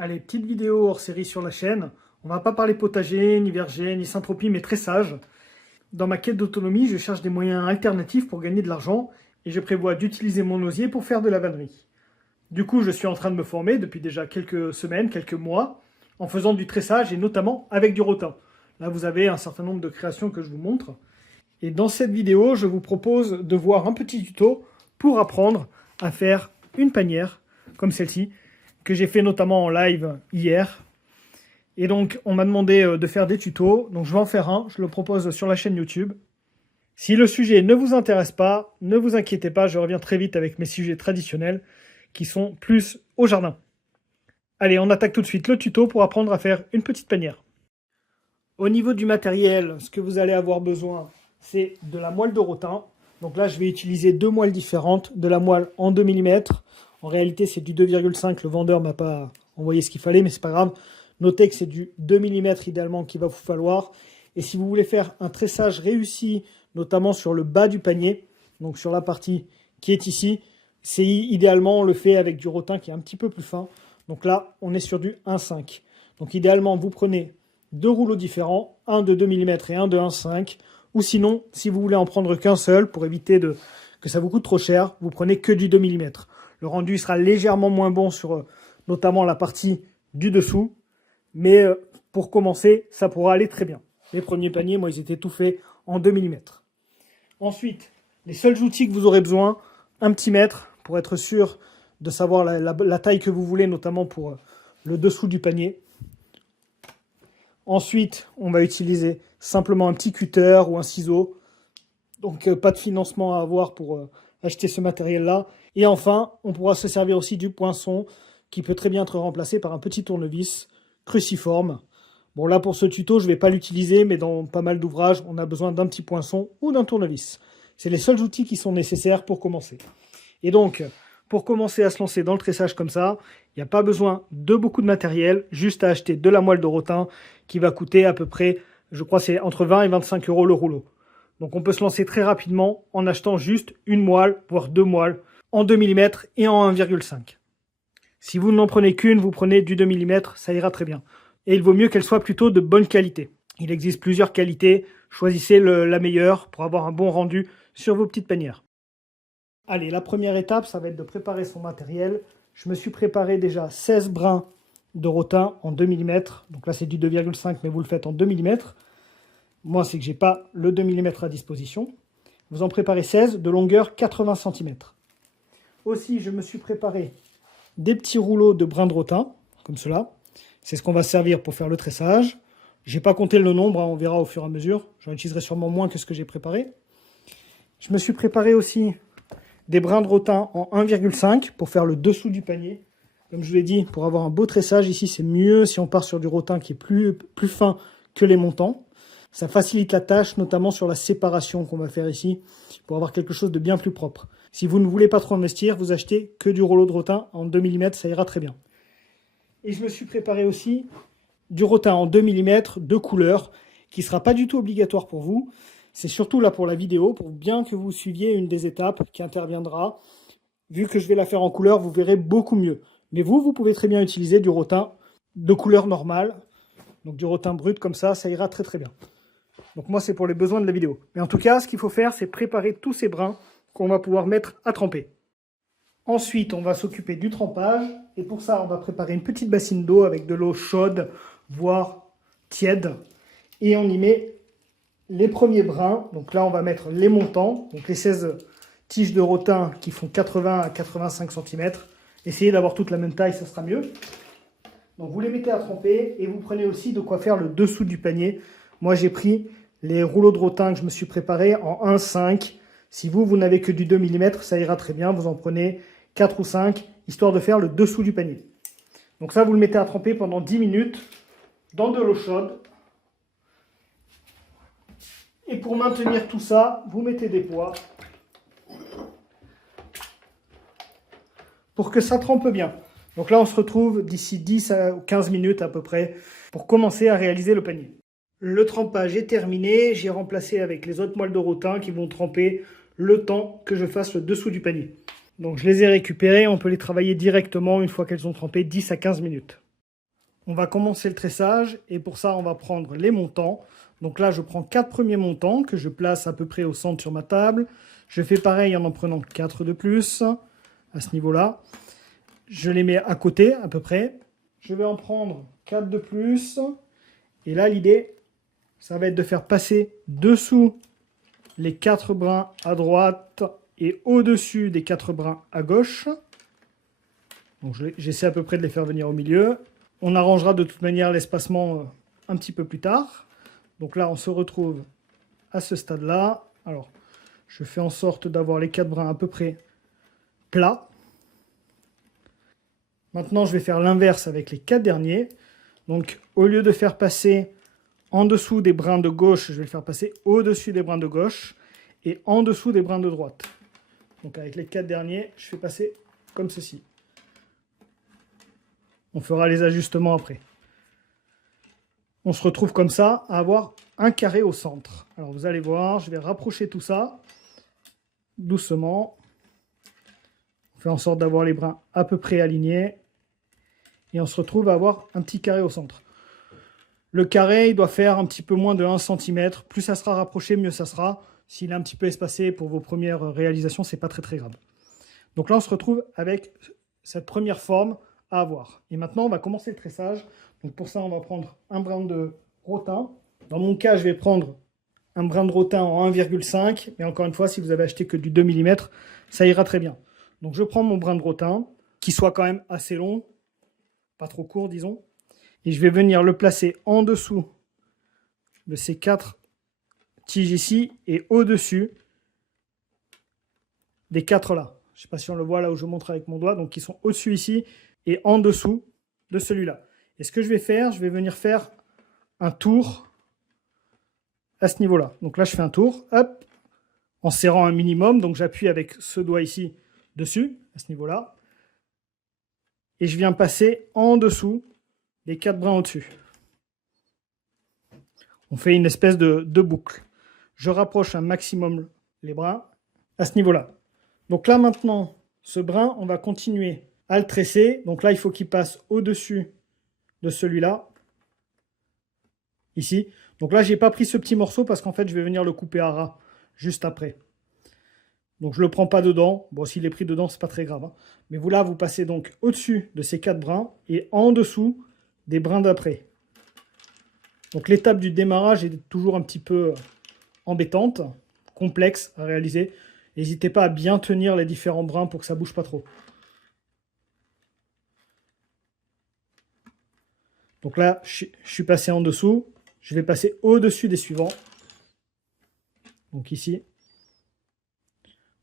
Allez, petite vidéo hors série sur la chaîne. On va pas parler potager, ni verger, ni syntropie, mais tressage. Dans ma quête d'autonomie, je cherche des moyens alternatifs pour gagner de l'argent et je prévois d'utiliser mon osier pour faire de la vannerie. Du coup, je suis en train de me former depuis déjà quelques semaines, quelques mois, en faisant du tressage et notamment avec du rotin. Là, vous avez un certain nombre de créations que je vous montre. Et dans cette vidéo, je vous propose de voir un petit tuto pour apprendre à faire une panière comme celle-ci, que j'ai fait notamment en live hier. Et donc, on m'a demandé de faire des tutos, donc je vais en faire un, je le propose sur la chaîne YouTube. Si le sujet ne vous intéresse pas, ne vous inquiétez pas, je reviens très vite avec mes sujets traditionnels qui sont plus au jardin. Allez, on attaque tout de suite le tuto pour apprendre à faire une petite panière. Au niveau du matériel, ce que vous allez avoir besoin, c'est de la moelle de rotin. Donc là, je vais utiliser deux moelles différentes, de la moelle en 2 mm. En réalité, c'est du 2,5. Le vendeur m'a pas envoyé ce qu'il fallait, mais c'est pas grave. Notez que c'est du 2 mm idéalement qu'il va vous falloir. Et si vous voulez faire un tressage réussi, notamment sur le bas du panier, donc sur la partie qui est ici, c'est idéalement on le fait avec du rotin qui est un petit peu plus fin. Donc là, on est sur du 1,5. Donc idéalement, vous prenez deux rouleaux différents, un de 2 mm et un de 1,5. Ou sinon, si vous voulez en prendre qu'un seul, pour éviter que ça vous coûte trop cher, vous prenez que du 2 mm. Le rendu sera légèrement moins bon sur notamment la partie du dessous. Mais pour commencer, ça pourra aller très bien. Les premiers paniers, moi, ils étaient tout faits en 2 mm. Ensuite, les seuls outils que vous aurez besoin, un petit mètre, pour être sûr de savoir la taille que vous voulez, notamment pour le dessous du panier. Ensuite, on va utiliser simplement un petit cutter ou un ciseau. Donc, pas de financement à avoir pour acheter ce matériel-là. Et enfin, on pourra se servir aussi du poinçon qui peut très bien être remplacé par un petit tournevis cruciforme. Bon, là, pour ce tuto, je ne vais pas l'utiliser, mais dans pas mal d'ouvrages, on a besoin d'un petit poinçon ou d'un tournevis. C'est les seuls outils qui sont nécessaires pour commencer. Et donc, pour commencer à se lancer dans le tressage comme ça, il n'y a pas besoin de beaucoup de matériel, juste à acheter de la moelle de rotin qui va coûter à peu près, je crois, c'est entre 20 et 25 € le rouleau. Donc, on peut se lancer très rapidement en achetant juste une moelle, voire deux moelles, en 2 mm et en 1,5. Si vous n'en prenez qu'une, vous prenez du 2 mm, ça ira très bien. Et il vaut mieux qu'elle soit plutôt de bonne qualité. Il existe plusieurs qualités, choisissez la meilleure pour avoir un bon rendu sur vos petites panières. Allez, la première étape, ça va être de préparer son matériel. Je me suis préparé déjà 16 brins de rotin en 2 mm. Donc là, c'est du 2,5, mais vous le faites en 2 mm. Moi, c'est que je n'ai pas le 2 mm à disposition. Vous en préparez 16 de longueur 80 cm. Aussi, je me suis préparé des petits rouleaux de brins de rotin, comme cela. C'est ce qu'on va servir pour faire le tressage. Je n'ai pas compté le nombre, on verra au fur et à mesure. J'en utiliserai sûrement moins que ce que j'ai préparé. Je me suis préparé aussi des brins de rotin en 1,5 pour faire le dessous du panier. Comme je vous l'ai dit, pour avoir un beau tressage, ici c'est mieux si on part sur du rotin qui est plus fin que les montants. Ça facilite la tâche, notamment sur la séparation qu'on va faire ici, pour avoir quelque chose de bien plus propre. Si vous ne voulez pas trop investir, vous achetez que du rouleau de rotin en 2 mm, ça ira très bien. Et je me suis préparé aussi du rotin en 2 mm de couleur, qui ne sera pas du tout obligatoire pour vous. C'est surtout là pour la vidéo, pour bien que vous suiviez une des étapes qui interviendra. Vu que je vais la faire en couleur, vous verrez beaucoup mieux. Mais vous pouvez très bien utiliser du rotin de couleur normale. Donc du rotin brut comme ça ira très très bien. Donc moi, c'est pour les besoins de la vidéo. Mais en tout cas, ce qu'il faut faire, c'est préparer tous ces brins qu'on va pouvoir mettre à tremper. Ensuite, on va s'occuper du trempage. Et pour ça, on va préparer une petite bassine d'eau avec de l'eau chaude, voire tiède. Et on y met les premiers brins. Donc là, on va mettre les montants. Donc les 16 tiges de rotin qui font 80 à 85 cm. Essayez d'avoir toute la même taille, ça sera mieux. Donc vous les mettez à tremper et vous prenez aussi de quoi faire le dessous du panier. Moi, j'ai pris les rouleaux de rotin que je me suis préparé en 1,5. Si vous n'avez que du 2 mm, ça ira très bien. Vous en prenez 4 ou 5, histoire de faire le dessous du panier. Donc ça, vous le mettez à tremper pendant 10 minutes dans de l'eau chaude. Et pour maintenir tout ça, vous mettez des poids pour que ça trempe bien. Donc là, on se retrouve d'ici 10 à 15 minutes à peu près pour commencer à réaliser le panier. Le trempage est terminé. J'ai remplacé avec les autres moelles de rotin qui vont tremper le temps que je fasse le dessous du panier. Donc je les ai récupérées. On peut les travailler directement une fois qu'elles ont trempé 10 à 15 minutes. On va commencer le tressage et pour ça, on va prendre les montants. Donc là, je prends 4 premiers montants que je place à peu près au centre sur ma table. Je fais pareil en prenant 4 de plus à ce niveau-là. Je les mets à côté à peu près. Je vais en prendre 4 de plus. Et là, l'idée, ça va être de faire passer dessous les 4 brins à droite et au-dessus des 4 brins à gauche. Donc j'essaie à peu près de les faire venir au milieu. On arrangera de toute manière l'espacement un petit peu plus tard. Donc là, on se retrouve à ce stade-là. Alors, je fais en sorte d'avoir les 4 brins à peu près plats. Maintenant, je vais faire l'inverse avec les 4 derniers. Donc, au lieu de faire passer en dessous des brins de gauche, je vais le faire passer au-dessus des brins de gauche et en dessous des brins de droite. Donc, avec les 4 derniers, je fais passer comme ceci. On fera les ajustements après. On se retrouve comme ça à avoir un carré au centre. Alors vous allez voir, je vais rapprocher tout ça doucement. On fait en sorte d'avoir les brins à peu près alignés. Et on se retrouve à avoir un petit carré au centre. Le carré, il doit faire un petit peu moins de 1 cm. Plus ça sera rapproché, mieux ça sera. S'il est un petit peu espacé pour vos premières réalisations, c'est pas très très grave. Donc là, on se retrouve avec cette première forme à avoir. Et maintenant, on va commencer le tressage. Donc pour ça, on va prendre un brin de rotin. Dans mon cas, je vais prendre un brin de rotin en 1,5. Mais encore une fois, si vous avez acheté que du 2 mm, ça ira très bien. Donc je prends mon brin de rotin, qui soit quand même assez long, pas trop court, disons. Et je vais venir le placer en dessous de ces 4 tiges ici et au-dessus des 4 là. Je ne sais pas si on le voit là où je montre avec mon doigt. Donc ils sont au-dessus ici et en dessous de celui-là. Et ce que je vais faire, je vais venir faire un tour à ce niveau-là. Donc là, je fais un tour, hop, en serrant un minimum. Donc j'appuie avec ce doigt ici dessus, à ce niveau-là. Et je viens passer en dessous les 4 brins au-dessus. On fait une espèce de boucle. Je rapproche un maximum les brins à ce niveau-là. Donc là, maintenant, ce brin, on va continuer à le tresser. Donc là, il faut qu'il passe au-dessus de celui-là, ici. Donc là, je n'ai pas pris ce petit morceau parce qu'en fait, je vais venir le couper à ras juste après. Donc je ne le prends pas dedans. Bon, s'il est pris dedans, ce n'est pas très grave. Hein. Mais vous là, vous passez donc au-dessus de ces 4 brins et en dessous des brins d'après. Donc l'étape du démarrage est toujours un petit peu embêtante, complexe à réaliser. N'hésitez pas à bien tenir les différents brins pour que ça ne bouge pas trop. Donc là, je suis passé en dessous. Je vais passer au-dessus des suivants. Donc ici.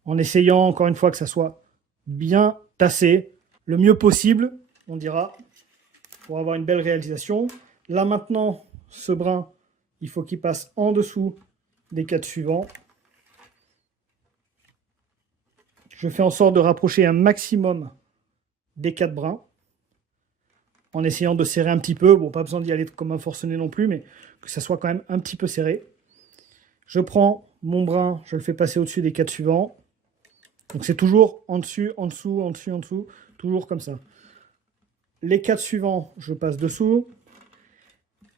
En essayant, encore une fois, que ça soit bien tassé, le mieux possible, on dira, pour avoir une belle réalisation. Là maintenant, ce brin, il faut qu'il passe en dessous des 4 suivants. Je fais en sorte de rapprocher un maximum des 4 brins, en essayant de serrer un petit peu. Bon, pas besoin d'y aller comme un forcené non plus, mais que ça soit quand même un petit peu serré. Je prends mon brin, je le fais passer au-dessus des 4 suivants. Donc c'est toujours en dessus, en dessous, en dessus, en dessous, toujours comme ça. Les 4 suivants, je passe dessous.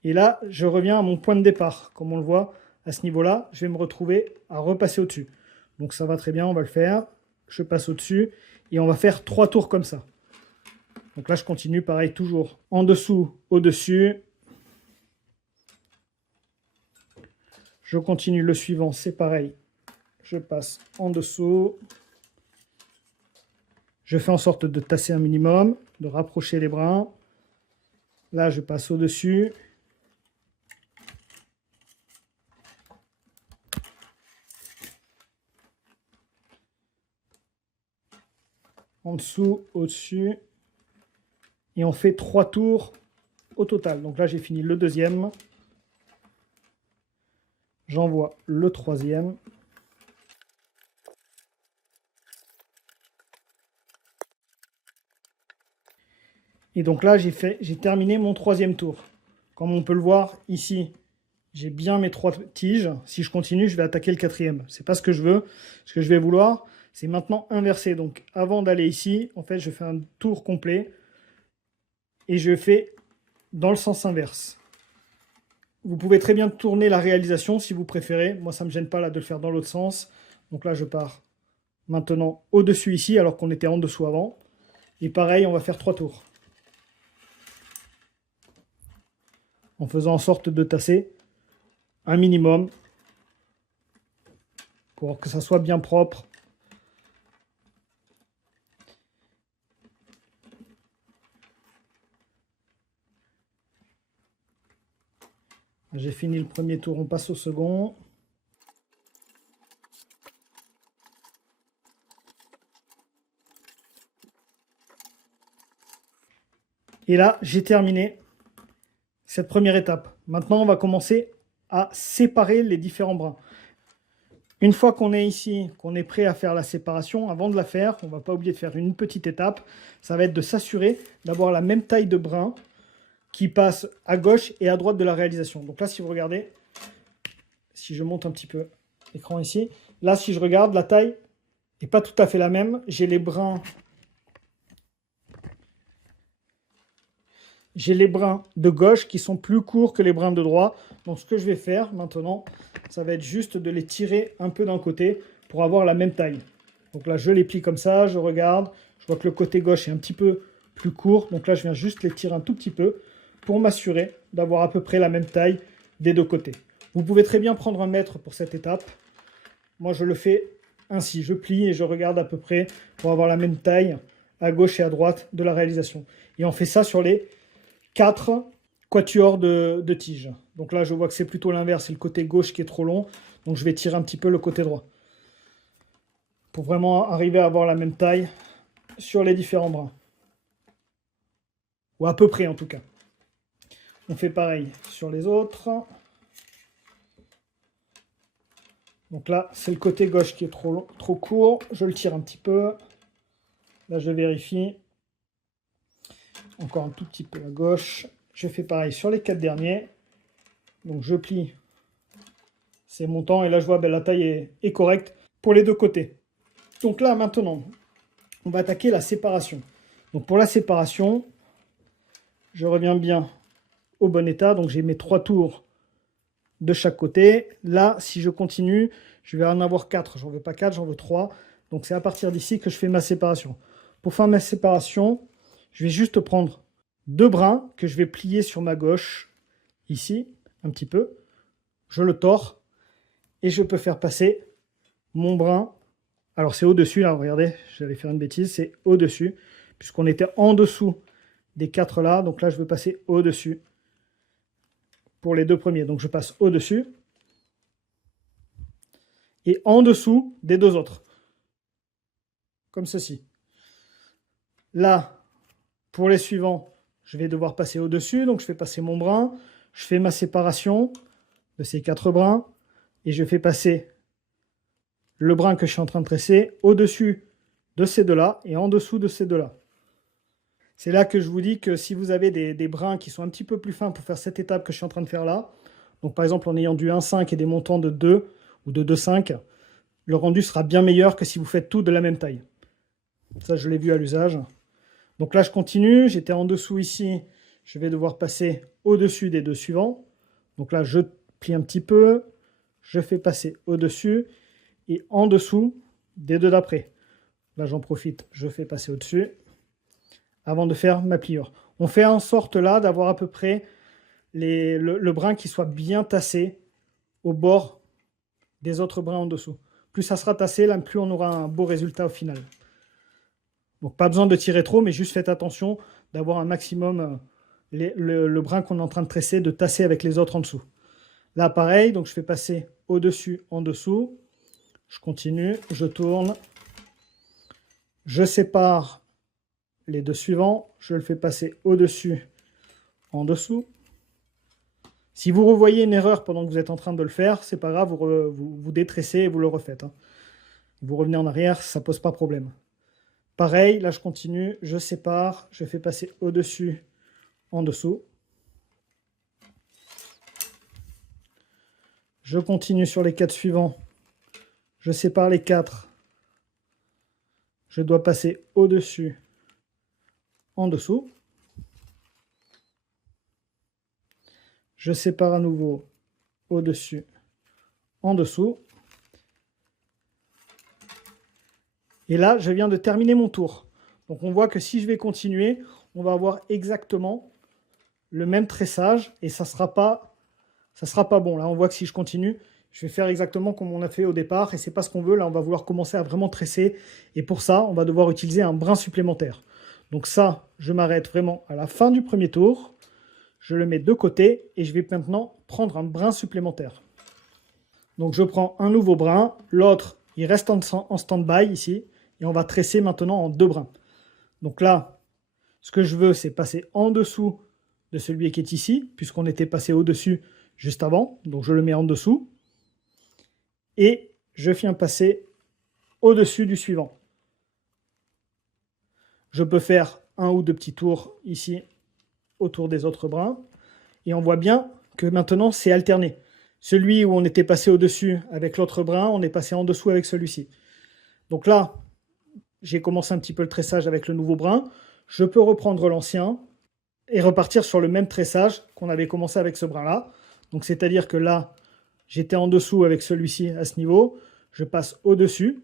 Et là, je reviens à mon point de départ. Comme on le voit, à ce niveau-là, je vais me retrouver à repasser au-dessus. Donc ça va très bien, on va le faire. Je passe au-dessus et on va faire 3 tours comme ça. Donc là, je continue pareil, toujours en dessous, au-dessus. Je continue le suivant, c'est pareil. Je passe en dessous. Je fais en sorte de tasser un minimum, de rapprocher les brins. Là, je passe au-dessus. En dessous, au-dessus. Et on fait 3 tours au total. Donc là, j'ai fini le deuxième. J'envoie le troisième. Et donc là, j'ai terminé mon 3e tour. Comme on peut le voir ici, j'ai bien mes 3 tiges. Si je continue, je vais attaquer le 4e. C'est pas ce que je veux. Ce que je vais vouloir, c'est maintenant inverser. Donc avant d'aller ici, en fait, je fais un tour complet. Et je fais dans le sens inverse. Vous pouvez très bien tourner la réalisation si vous préférez. Moi, ça ne me gêne pas là, de le faire dans l'autre sens. Donc là, je pars maintenant au-dessus ici, alors qu'on était en dessous avant. Et pareil, on va faire 3 tours. En faisant en sorte de tasser un minimum pour que ça soit bien propre. J'ai fini le premier tour, on passe au second. Et là, j'ai terminé cette première étape. Maintenant, on va commencer à séparer les différents brins. Une fois qu'on est ici, qu'on est prêt à faire la séparation, avant de la faire, on ne va pas oublier de faire une petite étape. Ça va être de s'assurer d'avoir la même taille de brin qui passe à gauche et à droite de la réalisation. Donc là, si vous regardez, si je monte un petit peu l'écran ici, là, si je regarde, la taille n'est pas tout à fait la même. J'ai les brins de gauche qui sont plus courts que les brins de droite. Donc ce que je vais faire maintenant, ça va être juste de les tirer un peu d'un côté pour avoir la même taille. Donc là, je les plie comme ça, je regarde, je vois que le côté gauche est un petit peu plus court. Donc là, je viens juste les tirer un tout petit peu pour m'assurer d'avoir à peu près la même taille des deux côtés. Vous pouvez très bien prendre un mètre pour cette étape. Moi, je le fais ainsi. Je plie et je regarde à peu près pour avoir la même taille à gauche et à droite de la réalisation. Et on fait ça sur les 4 quatuors de tige. Donc là, je vois que c'est plutôt l'inverse. C'est le côté gauche qui est trop long. Donc je vais tirer un petit peu le côté droit. Pour vraiment arriver à avoir la même taille sur les différents brins. Ou à peu près en tout cas. On fait pareil sur les autres. Donc là, c'est le côté gauche qui est trop court. Je le tire un petit peu. Là, je vérifie. Encore un tout petit peu à gauche. Je fais pareil sur les 4 derniers. Donc je plie ces montants. Et là, je vois la taille est correcte pour les deux côtés. Donc là, maintenant, on va attaquer la séparation. Donc pour la séparation, je reviens bien au bon état. Donc j'ai mes 3 tours de chaque côté. Là, si je continue, je vais en avoir 4. J'en veux pas 4, j'en veux 3. Donc c'est à partir d'ici que je fais ma séparation. Pour faire ma séparation, je vais juste prendre 2 brins que je vais plier sur ma gauche, ici, un petit peu. Je le tords et je peux faire passer mon brin. Alors c'est au-dessus, là, regardez, j'allais faire une bêtise, c'est au-dessus, puisqu'on était en dessous des 4 là. Donc là, je veux passer au-dessus pour les 2 premiers. Donc je passe au-dessus et en dessous des 2 autres. Comme ceci. Là, pour les suivants, je vais devoir passer au-dessus. Donc je fais passer mon brin. Je fais ma séparation de ces 4 brins. Et je fais passer le brin que je suis en train de tresser au-dessus de ces 2-là et en dessous de ces 2-là. C'est là que je vous dis que si vous avez des brins qui sont un petit peu plus fins pour faire cette étape que je suis en train de faire là, donc par exemple en ayant du 1,5 et des montants de 2 ou de 2,5, le rendu sera bien meilleur que si vous faites tout de la même taille. Ça, je l'ai vu à l'usage. Donc là, je continue. J'étais en dessous ici. Je vais devoir passer au-dessus des 2 suivants. Donc là, je plie un petit peu. Je fais passer au-dessus et en dessous des 2 d'après. Là, j'en profite. Je fais passer au-dessus avant de faire ma pliure. On fait en sorte là d'avoir à peu près le brin qui soit bien tassé au bord des autres brins en dessous. Plus ça sera tassé, là, plus on aura un beau résultat au final. Donc pas besoin de tirer trop, mais juste faites attention d'avoir un maximum le brin qu'on est en train de tresser, de tasser avec les autres en dessous. Là pareil, donc je fais passer au-dessus, en dessous. Je continue, je tourne. Je sépare les 2 suivants. Je le fais passer au-dessus, en dessous. Si vous revoyez une erreur pendant que vous êtes en train de le faire, c'est pas grave, vous détressez et vous le refaites. Hein. Vous revenez en arrière, ça pose pas problème. Pareil, là je continue, je sépare, je fais passer au-dessus, en dessous. Je continue sur les 4 suivants. Je sépare les 4. Je dois passer au-dessus, en dessous. Je sépare à nouveau au-dessus, en dessous. Et là, je viens de terminer mon tour. Donc on voit que si je vais continuer, on va avoir exactement le même tressage et ça sera pas bon. Là, on voit que si je continue, je vais faire exactement comme on a fait au départ et c'est pas ce qu'on veut. Là, on va vouloir commencer à vraiment tresser et pour ça, on va devoir utiliser un brin supplémentaire. Donc ça, je m'arrête vraiment à la fin du premier tour. Je le mets de côté et je vais maintenant prendre un brin supplémentaire. Donc je prends un nouveau brin, l'autre il reste en stand-by ici et on va tresser maintenant en 2 brins. Donc là, ce que je veux, c'est passer en dessous de celui qui est ici, puisqu'on était passé au-dessus juste avant. Donc je le mets en dessous. Et je viens passer au-dessus du suivant. Je peux faire 1 ou 2 petits tours ici autour des autres brins. Et on voit bien que maintenant, c'est alterné. Celui où on était passé au-dessus avec l'autre brin, on est passé en dessous avec celui-ci. Donc là, j'ai commencé un petit peu le tressage avec le nouveau brin. Je peux reprendre l'ancien et repartir sur le même tressage qu'on avait commencé avec ce brin-là. Donc c'est-à-dire que là, j'étais en dessous avec celui-ci à ce niveau. Je passe au-dessus,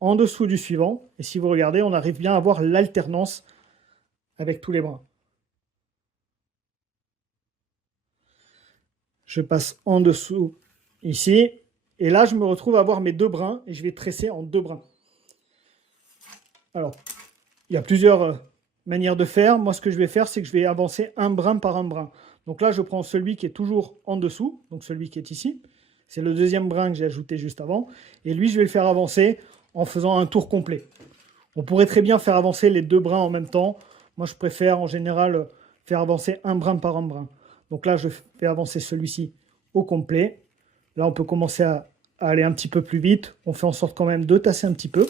en dessous du suivant. Et si vous regardez, on arrive bien à avoir l'alternance avec tous les brins. Je passe en dessous ici. Et là, je me retrouve à avoir mes 2 brins et je vais tresser en 2 brins. Alors, il y a plusieurs manières de faire. Moi, ce que je vais faire, c'est que je vais avancer un brin par un brin. Donc là, je prends celui qui est toujours en dessous, donc celui qui est ici. C'est le deuxième brin que j'ai ajouté juste avant. Et lui, je vais le faire avancer en faisant un tour complet. On pourrait très bien faire avancer les 2 brins en même temps. Moi, je préfère en général faire avancer un brin par un brin. Donc là, je fais avancer celui-ci au complet. Là, on peut commencer à aller un petit peu plus vite. On fait en sorte quand même de tasser un petit peu.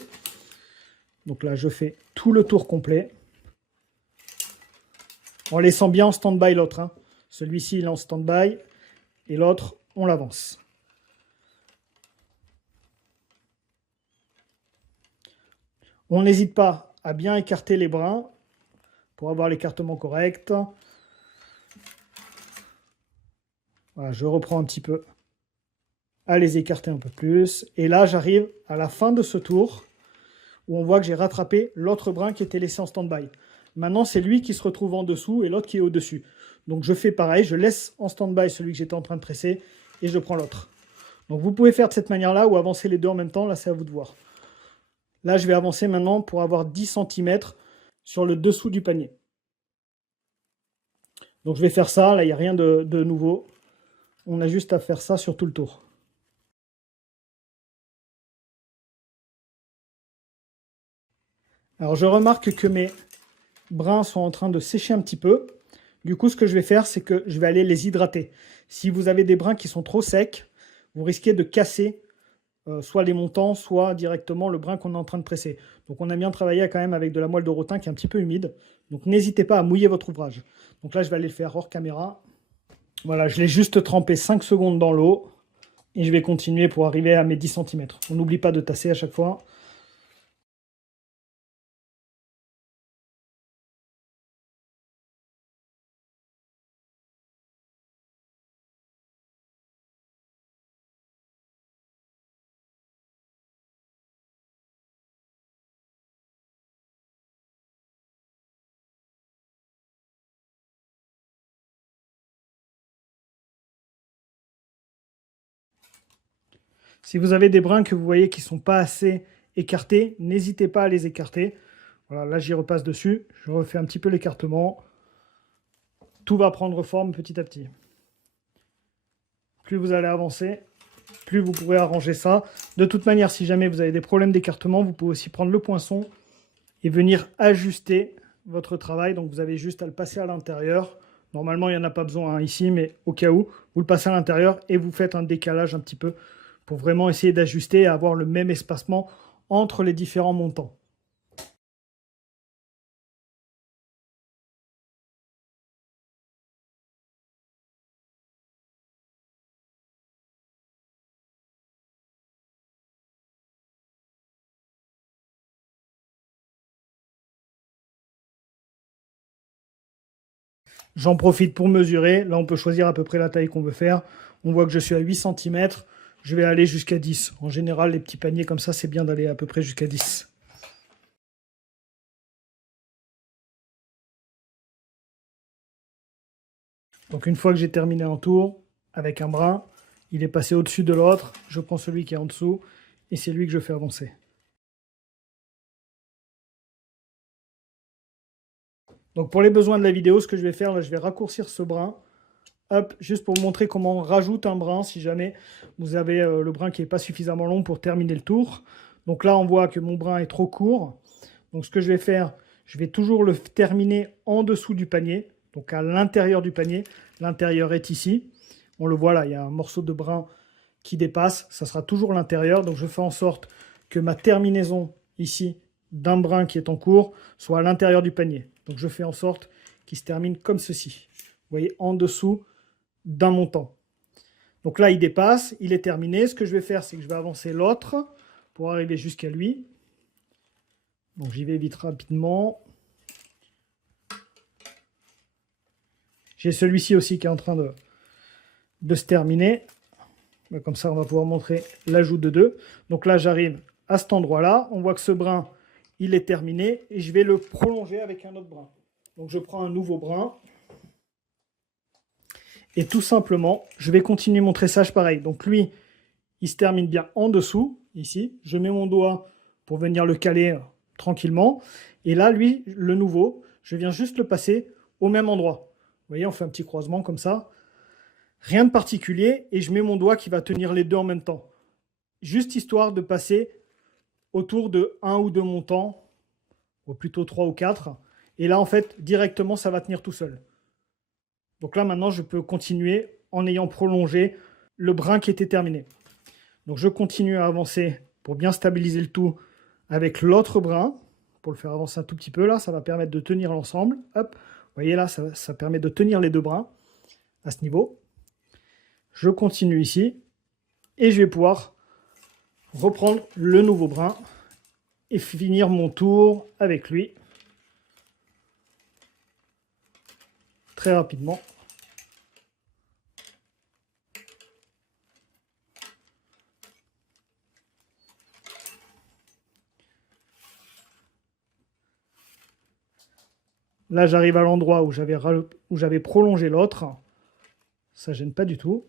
Donc là, je fais tout le tour complet. En laissant bien en stand-by l'autre. Hein. Celui-ci, il est en stand-by. Et l'autre, on l'avance. On n'hésite pas à bien écarter les brins pour avoir l'écartement correct. Voilà, je reprends un petit peu à les écarter un peu plus. Et là, j'arrive à la fin de ce tour où on voit que j'ai rattrapé l'autre brin qui était laissé en stand-by. Maintenant, c'est lui qui se retrouve en dessous et l'autre qui est au-dessus. Donc je fais pareil, je laisse en stand-by celui que j'étais en train de tresser et je prends l'autre. Donc vous pouvez faire de cette manière-là ou avancer les deux en même temps, là c'est à vous de voir. Là, je vais avancer maintenant pour avoir 10 cm sur le dessous du panier. Donc je vais faire ça, là il n'y a rien de nouveau. On a juste à faire ça sur tout le tour. Alors je remarque que mes brins sont en train de sécher un petit peu. Du coup, ce que je vais faire, c'est que je vais aller les hydrater. Si vous avez des brins qui sont trop secs, vous risquez de casser soit les montants, soit directement le brin qu'on est en train de tresser. Donc on aime bien travailler quand même avec de la moelle de rotin qui est un petit peu humide. Donc n'hésitez pas à mouiller votre ouvrage. Donc là, je vais aller le faire hors caméra. Voilà, je l'ai juste trempé 5 secondes dans l'eau. Et je vais continuer pour arriver à mes 10 cm. On n'oublie pas de tasser à chaque fois. Si vous avez des brins que vous voyez qui ne sont pas assez écartés, n'hésitez pas à les écarter. Voilà, là j'y repasse dessus, je refais un petit peu l'écartement. Tout va prendre forme petit à petit. Plus vous allez avancer, plus vous pourrez arranger ça. De toute manière, si jamais vous avez des problèmes d'écartement, vous pouvez aussi prendre le poinçon et venir ajuster votre travail. Donc vous avez juste à le passer à l'intérieur. Normalement, il n'y en a pas besoin hein, ici, mais au cas où, vous le passez à l'intérieur et vous faites un décalage un petit peu pour vraiment essayer d'ajuster et avoir le même espacement entre les différents montants. J'en profite pour mesurer. Là, on peut choisir à peu près la taille qu'on veut faire. On voit que je suis à 8 cm. Je vais aller jusqu'à 10. En général, les petits paniers comme ça, c'est bien d'aller à peu près jusqu'à 10. Donc une fois que j'ai terminé un tour avec un brin, il est passé au-dessus de l'autre. Je prends celui qui est en dessous et c'est lui que je fais avancer. Donc pour les besoins de la vidéo, ce que je vais faire, là, je vais raccourcir ce brin. Hop, juste pour vous montrer comment on rajoute un brin si jamais vous avez le brin qui n'est pas suffisamment long pour terminer le tour. Donc là, on voit que mon brin est trop court. Donc ce que je vais faire, je vais toujours le terminer en dessous du panier, donc à l'intérieur du panier. L'intérieur est ici. On le voit là, il y a un morceau de brin qui dépasse. Ça sera toujours l'intérieur. Donc je fais en sorte que ma terminaison ici d'un brin qui est en cours soit à l'intérieur du panier. Donc je fais en sorte qu'il se termine comme ceci. Vous voyez, en dessous d'un montant. Donc là, il dépasse, il est terminé. Ce que je vais faire, c'est que je vais avancer l'autre pour arriver jusqu'à lui. Donc j'y vais vite rapidement. J'ai celui-ci aussi qui est en train de se terminer. Comme ça, on va pouvoir montrer l'ajout de deux. Donc là, j'arrive à cet endroit-là. On voit que ce brin, il est terminé. Et je vais le prolonger avec un autre brin. Donc je prends un nouveau brin. Et tout simplement, je vais continuer mon tressage pareil. Donc lui, il se termine bien en dessous, ici. Je mets mon doigt pour venir le caler tranquillement. Et là, lui, le nouveau, je viens juste le passer au même endroit. Vous voyez, on fait un petit croisement comme ça. Rien de particulier. Et je mets mon doigt qui va tenir les deux en même temps. Juste histoire de passer autour de 1 ou 2 montants, ou plutôt 3 ou 4. Et là, en fait, directement, ça va tenir tout seul. Donc là, maintenant, je peux continuer en ayant prolongé le brin qui était terminé. Donc je continue à avancer pour bien stabiliser le tout avec l'autre brin, pour le faire avancer un tout petit peu. Là, ça va permettre de tenir l'ensemble. Hop, vous voyez là, ça permet de tenir les deux brins à ce niveau. Je continue ici et je vais pouvoir reprendre le nouveau brin et finir mon tour avec lui très rapidement. Là, j'arrive à l'endroit où j'avais prolongé l'autre. Ça ne gêne pas du tout.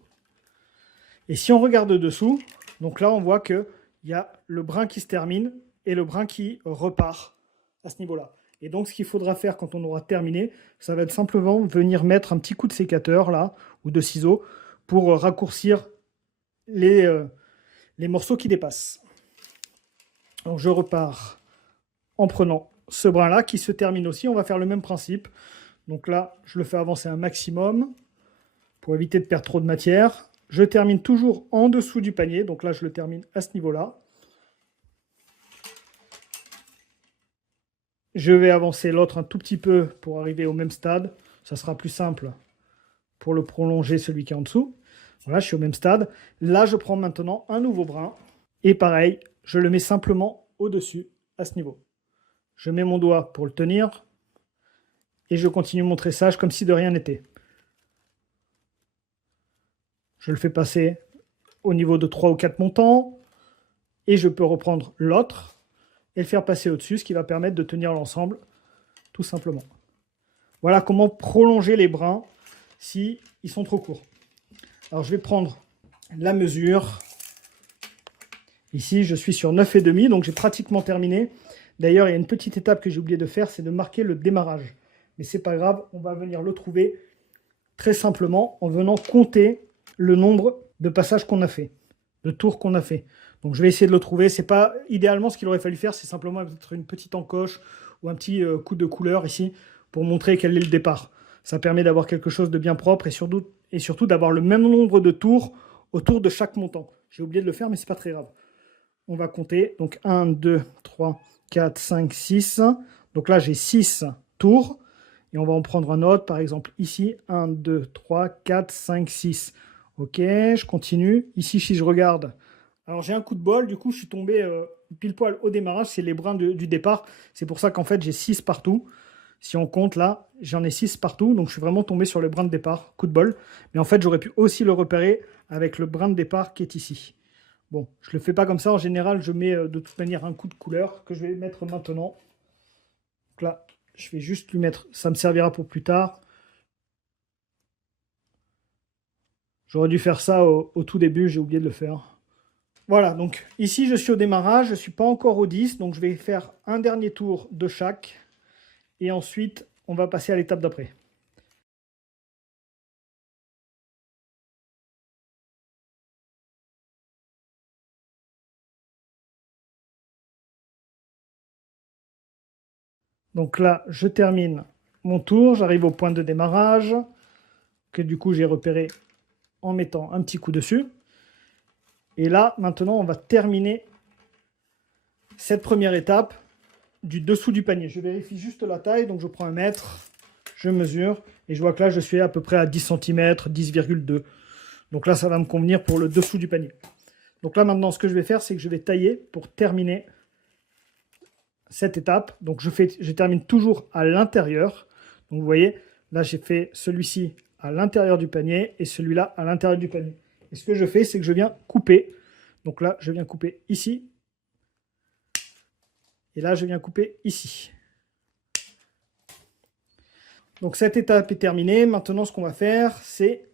Et si on regarde dessous, donc là, on voit qu'il y a le brin qui se termine et le brin qui repart à ce niveau-là. Et donc, ce qu'il faudra faire quand on aura terminé, ça va être simplement venir mettre un petit coup de sécateur, là, ou de ciseau, pour raccourcir les morceaux qui dépassent. Donc, je repars en prenant ce brin-là qui se termine aussi. On va faire le même principe. Donc là, je le fais avancer un maximum pour éviter de perdre trop de matière. Je termine toujours en dessous du panier. Donc là, je le termine à ce niveau-là. Je vais avancer l'autre un tout petit peu pour arriver au même stade. Ça sera plus simple pour le prolonger, celui qui est en dessous. Voilà, je suis au même stade. Là, je prends maintenant un nouveau brin. Et pareil, je le mets simplement au-dessus, à ce niveau. Je mets mon doigt pour le tenir. Et je continue mon tressage comme si de rien n'était. Je le fais passer au niveau de 3 ou 4 montants. Et je peux reprendre l'autre et le faire passer au-dessus, ce qui va permettre de tenir l'ensemble, tout simplement. Voilà comment prolonger les brins si ils sont trop courts. Alors je vais prendre la mesure. Ici, je suis sur 9,5, donc j'ai pratiquement terminé. D'ailleurs, il y a une petite étape que j'ai oublié de faire, c'est de marquer le démarrage. Mais c'est pas grave, on va venir le trouver très simplement en venant compter le nombre de passages qu'on a fait, de tours qu'on a fait. Donc je vais essayer de le trouver. C'est pas idéalement ce qu'il aurait fallu faire, c'est simplement mettre une petite encoche ou un petit coup de couleur ici pour montrer quel est le départ. Ça permet d'avoir quelque chose de bien propre et surtout d'avoir le même nombre de tours autour de chaque montant. J'ai oublié de le faire, mais c'est pas très grave. On va compter. Donc 1, 2, 3, 4, 5, 6. Donc là, j'ai 6 tours. Et on va en prendre un autre, par exemple ici. 1, 2, 3, 4, 5, 6. Ok, je continue. Ici, si je regarde, alors j'ai un coup de bol, du coup je suis tombé pile poil au démarrage, c'est les brins du départ. C'est pour ça qu'en fait j'ai 6 partout. Si on compte là, j'en ai 6 partout, donc je suis vraiment tombé sur le brin de départ, coup de bol. Mais en fait, j'aurais pu aussi le repérer avec le brin de départ qui est ici. Bon, je ne le fais pas comme ça, en général, je mets de toute manière un coup de couleur que je vais mettre maintenant. Donc là, je vais juste lui mettre, ça me servira pour plus tard. J'aurais dû faire ça au tout début, j'ai oublié de le faire. Voilà, donc ici je suis au démarrage, je ne suis pas encore au 10, donc je vais faire un dernier tour de chaque. Et ensuite, on va passer à l'étape d'après. Donc là, je termine mon tour, j'arrive au point de démarrage, que du coup j'ai repéré en mettant un petit coup dessus. Et là, maintenant, on va terminer cette première étape du dessous du panier. Je vérifie juste la taille, donc je prends un mètre, je mesure, et je vois que là, je suis à peu près à 10 cm, 10,2. Donc là, ça va me convenir pour le dessous du panier. Donc là, maintenant, ce que je vais faire, c'est que je vais tailler pour terminer cette étape. Donc je termine toujours à l'intérieur. Donc vous voyez, là, j'ai fait celui-ci à l'intérieur du panier et celui-là à l'intérieur du panier. Et ce que je fais, c'est que je viens couper. Donc là, je viens couper ici. Et là, je viens couper ici. Donc cette étape est terminée. Maintenant, ce qu'on va faire, c'est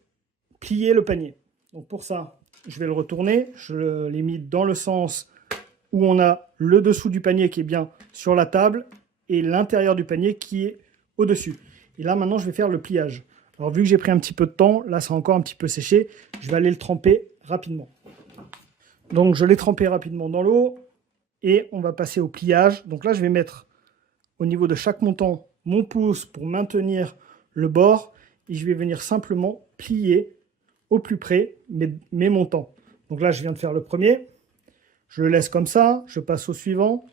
plier le panier. Donc pour ça, je vais le retourner. Je l'ai mis dans le sens où on a le dessous du panier qui est bien sur la table et l'intérieur du panier qui est au-dessus. Et là, maintenant, je vais faire le pliage. Alors, vu que j'ai pris un petit peu de temps, là, ça a encore un petit peu séché, je vais aller le tremper rapidement. Donc, je l'ai trempé rapidement dans l'eau et on va passer au pliage. Donc là, je vais mettre au niveau de chaque montant mon pouce pour maintenir le bord et je vais venir simplement plier au plus près mes montants. Donc là, je viens de faire le premier. Je le laisse comme ça, je passe au suivant.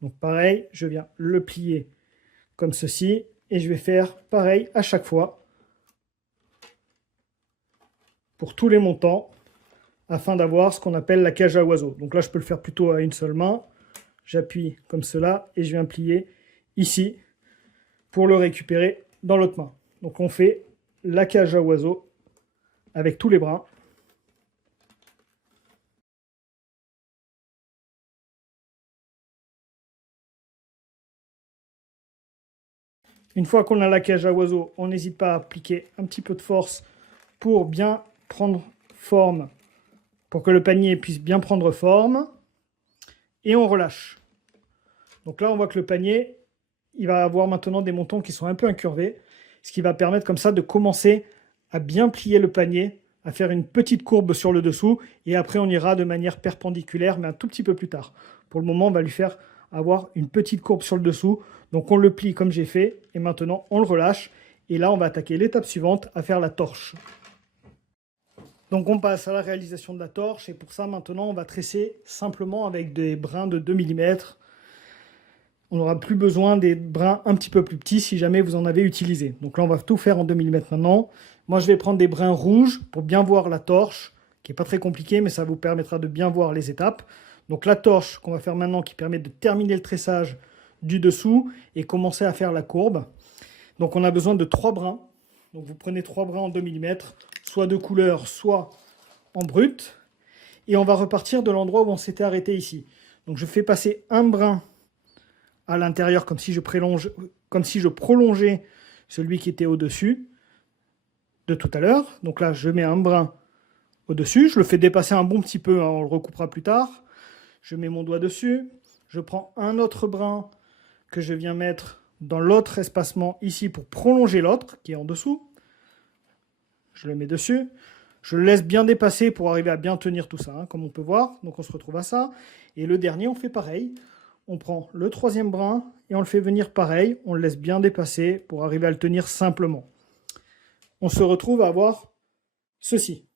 Donc pareil, je viens le plier comme ceci et je vais faire pareil à chaque fois pour tous les montants afin d'avoir ce qu'on appelle la cage à oiseaux. Donc là, je peux le faire plutôt à une seule main. J'appuie comme cela et je viens plier ici pour le récupérer dans l'autre main. Donc on fait la cage à oiseaux avec tous les brins. Une fois qu'on a la cage à oiseaux, on n'hésite pas à appliquer un petit peu de force pour bien prendre forme, pour que le panier puisse bien prendre forme. Et on relâche. Donc là, on voit que le panier, il va avoir maintenant des montants qui sont un peu incurvés, ce qui va permettre comme ça de commencer à bien plier le panier, à faire une petite courbe sur le dessous, et après on ira de manière perpendiculaire, mais un tout petit peu plus tard. Pour le moment, on va lui faire avoir une petite courbe sur le dessous. Donc on le plie comme j'ai fait, et maintenant on le relâche. Et là, on va attaquer l'étape suivante, à faire la torche. Donc on passe à la réalisation de la torche, et pour ça, maintenant, on va tresser simplement avec des brins de 2 mm. On n'aura plus besoin des brins un petit peu plus petits si jamais vous en avez utilisé. Donc là, on va tout faire en 2 mm maintenant. Moi, je vais prendre des brins rouges pour bien voir la torche, qui n'est pas très compliqué, mais ça vous permettra de bien voir les étapes. Donc la torche qu'on va faire maintenant, qui permet de terminer le tressage du dessous et commencer à faire la courbe. Donc on a besoin de 3 brins. Donc vous prenez 3 brins en 2 mm, soit de couleur, soit en brut. Et on va repartir de l'endroit où on s'était arrêté ici. Donc je fais passer un brin à l'intérieur comme si je prolongeais celui qui était au-dessus de tout à l'heure. Donc là, je mets un brin au-dessus. Je le fais dépasser un bon petit peu, hein, on le recoupera plus tard. Je mets mon doigt dessus. Je prends un autre brin que je viens mettre dans l'autre espacement ici pour prolonger l'autre qui est en dessous. Je le mets dessus. Je le laisse bien dépasser pour arriver à bien tenir tout ça, hein, comme on peut voir. Donc on se retrouve à ça. Et le dernier, on fait pareil. On prend le troisième brin et on le fait venir pareil. On le laisse bien dépasser pour arriver à le tenir simplement. On se retrouve à avoir ceci.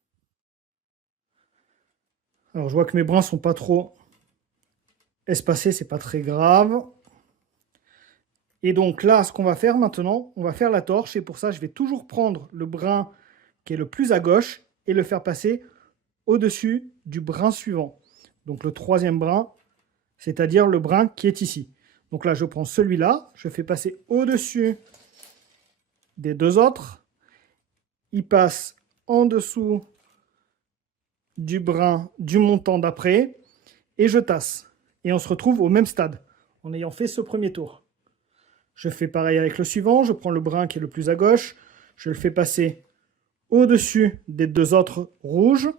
Alors je vois que mes brins sont pas trop espacés, c'est pas très grave. Et donc là, ce qu'on va faire maintenant, on va faire la torche. Et pour ça, je vais toujours prendre le brin qui est le plus à gauche et le faire passer au-dessus du brin suivant. Donc le troisième brin, c'est-à-dire le brin qui est ici. Donc là, je prends celui-là, je fais passer au-dessus des deux autres. Il passe en dessous du brin du montant d'après et je tasse. Et on se retrouve au même stade en ayant fait ce premier tour. Je fais pareil avec le suivant, je prends le brin qui est le plus à gauche, je le fais passer au-dessus des deux autres rouges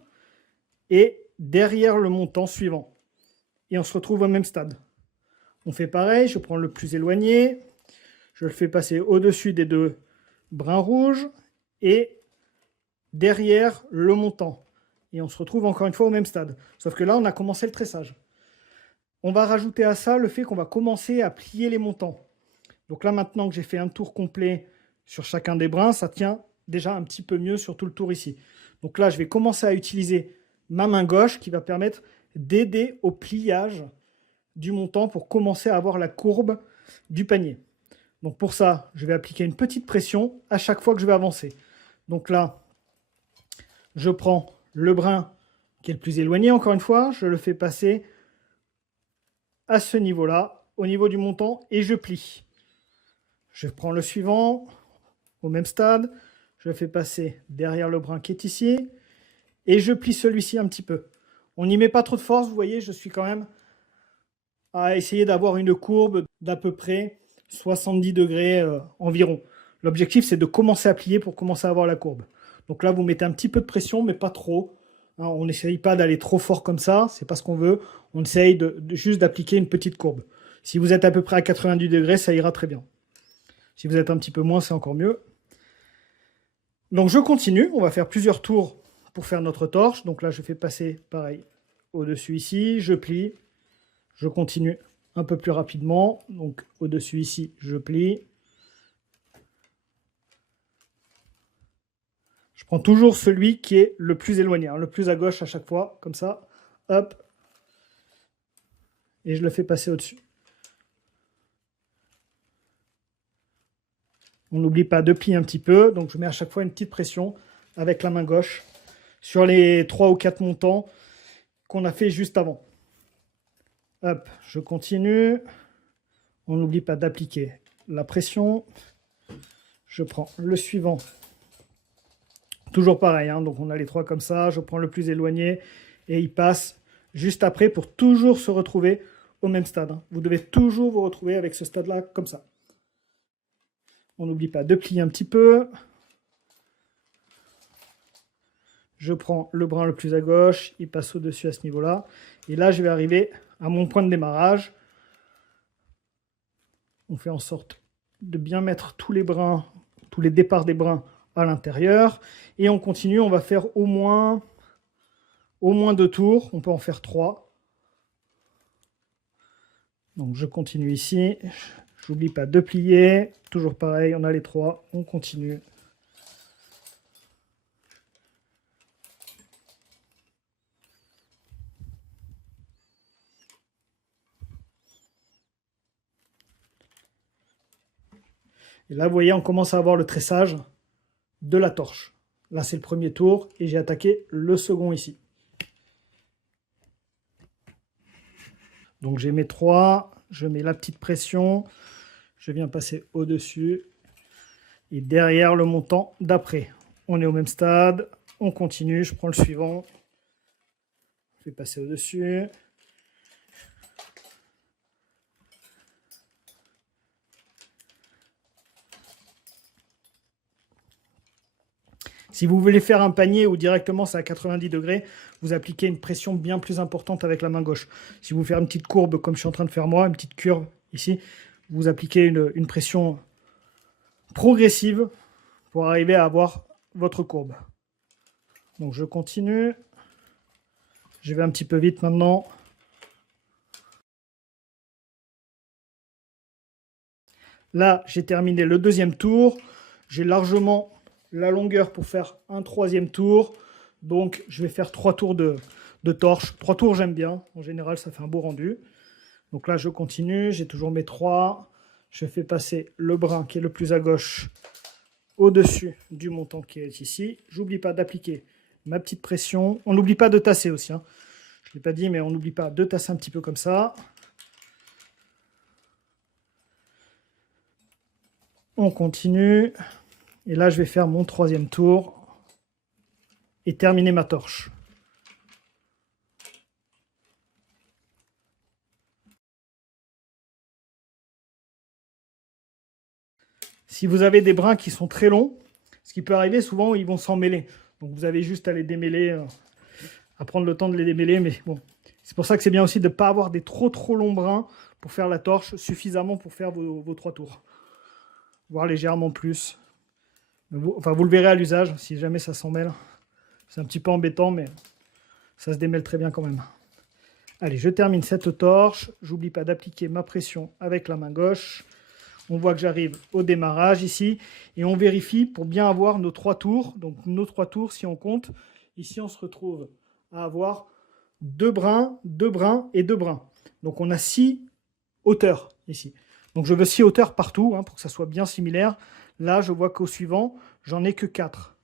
et derrière le montant suivant. Et on se retrouve au même stade. On fait pareil, je prends le plus éloigné, je le fais passer au-dessus des deux brins rouges et derrière le montant. Et on se retrouve encore une fois au même stade. Sauf que là, on a commencé le tressage. On va rajouter à ça le fait qu'on va commencer à plier les montants. Donc là, maintenant que j'ai fait un tour complet sur chacun des brins, ça tient déjà un petit peu mieux sur tout le tour ici. Donc là, je vais commencer à utiliser ma main gauche qui va permettre d'aider au pliage du montant pour commencer à avoir la courbe du panier. Donc pour ça, je vais appliquer une petite pression à chaque fois que je vais avancer. Donc là, je prends le brin qui est le plus éloigné, encore une fois, je le fais passer à ce niveau-là, au niveau du montant, et je plie. Je prends le suivant, au même stade, je le fais passer derrière le brin qui est ici, et je plie celui-ci un petit peu. On n'y met pas trop de force, vous voyez, je suis quand même à essayer d'avoir une courbe d'à peu près 70 degrés environ. L'objectif, c'est de commencer à plier pour commencer à avoir la courbe. Donc là, vous mettez un petit peu de pression, mais pas trop. Hein, on n'essaye pas d'aller trop fort comme ça, c'est pas ce qu'on veut. On essaye juste d'appliquer une petite courbe. Si vous êtes à peu près à 90 degrés, ça ira très bien. Si vous êtes un petit peu moins, c'est encore mieux. Donc je continue, on va faire plusieurs tours pour faire notre torche. Donc là, je fais passer, pareil, au-dessus ici, je plie, je continue un peu plus rapidement. Donc au-dessus ici, je plie. Je prends toujours celui qui est le plus éloigné, hein, le plus à gauche à chaque fois, comme ça. Hop. Et je le fais passer au-dessus. On n'oublie pas de plier un petit peu, donc je mets à chaque fois une petite pression avec la main gauche sur les 3 ou 4 montants qu'on a fait juste avant. Hop, je continue. On n'oublie pas d'appliquer la pression. Je prends le suivant. Toujours pareil, hein, donc on a les 3 comme ça. Je prends le plus éloigné et il passe juste après pour toujours se retrouver au même stade. Hein. Vous devez toujours vous retrouver avec ce stade-là comme ça. On n'oublie pas de plier un petit peu. Je prends le brin le plus à gauche, il passe au-dessus à ce niveau-là. Et là, je vais arriver à mon point de démarrage. On fait en sorte de bien mettre tous les brins, tous les départs des brins à l'intérieur. Et on continue, on va faire au moins 2 tours. On peut en faire 3. Donc je continue ici. J'oublie pas de plier. Toujours pareil, on a les 3. On continue. Et là, vous voyez, on commence à avoir le tressage de la torche. Là, c'est le premier tour et j'ai attaqué le second ici. Donc j'ai mes 3, je mets la petite pression, je viens passer au-dessus et derrière le montant d'après. On est au même stade, on continue, je prends le suivant, je vais passer au-dessus. Si vous voulez faire un panier où directement c'est à 90 degrés, vous appliquez une pression bien plus importante avec la main gauche. Si vous faites une petite courbe comme je suis en train de faire moi, une petite curve ici, vous appliquez une pression progressive pour arriver à avoir votre courbe. Donc je continue. Je vais un petit peu vite maintenant. Là, j'ai terminé le deuxième tour. J'ai largement la longueur pour faire un troisième tour. Donc, je vais faire 3 tours de torche. 3 tours, j'aime bien. En général, ça fait un beau rendu. Donc là, je continue. J'ai toujours mes 3. Je fais passer le brin qui est le plus à gauche au-dessus du montant qui est ici. J'oublie pas d'appliquer ma petite pression. On n'oublie pas de tasser aussi. Hein. Je ne l'ai pas dit, mais on n'oublie pas de tasser un petit peu comme ça. On continue. Et là, je vais faire mon troisième tour et terminer ma torche. Si vous avez des brins qui sont très longs, ce qui peut arriver souvent, ils vont s'en mêler. Donc vous avez juste à les démêler, à prendre le temps de les démêler. Mais bon, c'est pour ça que c'est bien aussi de ne pas avoir des trop longs brins pour faire la torche, suffisamment pour faire vos 3 tours. Voire légèrement plus. Enfin, vous le verrez à l'usage, si jamais ça s'en mêle. C'est un petit peu embêtant, mais ça se démêle très bien quand même. Allez, je termine cette torche. J'oublie pas d'appliquer ma pression avec la main gauche. On voit que j'arrive au démarrage ici. Et on vérifie pour bien avoir nos 3 tours. Donc nos 3 tours, si on compte, ici on se retrouve à avoir 2 brins, 2 brins et 2 brins. Donc on a 6 hauteurs ici. Donc je veux 6 hauteurs partout pour que ça soit bien similaire. Là, je vois qu'au suivant, j'en ai que 4.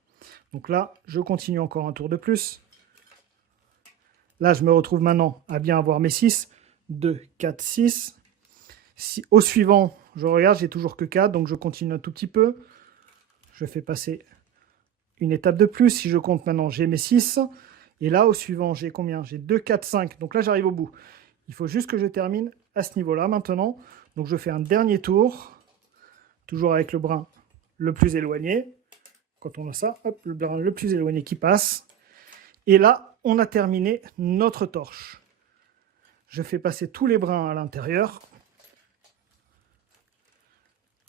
Donc là, je continue encore un tour de plus. Là, je me retrouve maintenant à bien avoir mes 6. 2, 4, 6. Si, au suivant, je regarde, j'ai toujours que 4, donc je continue un tout petit peu. Je fais passer une étape de plus. Si je compte maintenant, j'ai mes 6. Et là, au suivant, j'ai combien? J'ai 2, 4, 5. Donc là, j'arrive au bout. Il faut juste que je termine à ce niveau-là maintenant. Donc je fais un dernier tour, toujours avec le brin le plus éloigné. Quand on a ça, hop, le brin le plus éloigné qui passe. Et là, on a terminé notre torche. Je fais passer tous les brins à l'intérieur.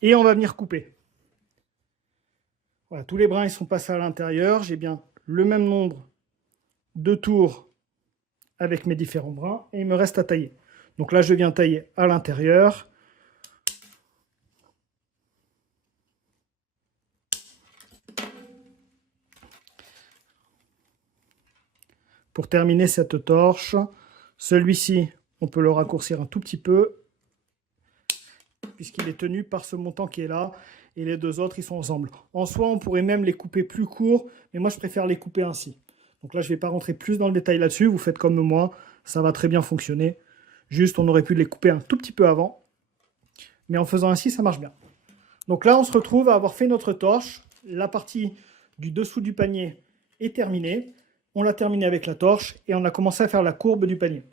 Et on va venir couper. Voilà, tous les brins ils sont passés à l'intérieur. J'ai bien le même nombre de tours avec mes différents brins. Et il me reste à tailler. Donc là, je viens tailler à l'intérieur. Pour terminer cette torche, celui-ci, on peut le raccourcir un tout petit peu, puisqu'il est tenu par ce montant qui est là, et les deux autres, ils sont ensemble. En soi, on pourrait même les couper plus courts, mais moi, je préfère les couper ainsi. Donc là, je ne vais pas rentrer plus dans le détail là-dessus, vous faites comme moi, ça va très bien fonctionner. Juste, on aurait pu les couper un tout petit peu avant, mais en faisant ainsi, ça marche bien. Donc là, on se retrouve à avoir fait notre torche. La partie du dessous du panier est terminée. On l'a terminé avec la torche et on a commencé à faire la courbe du panier.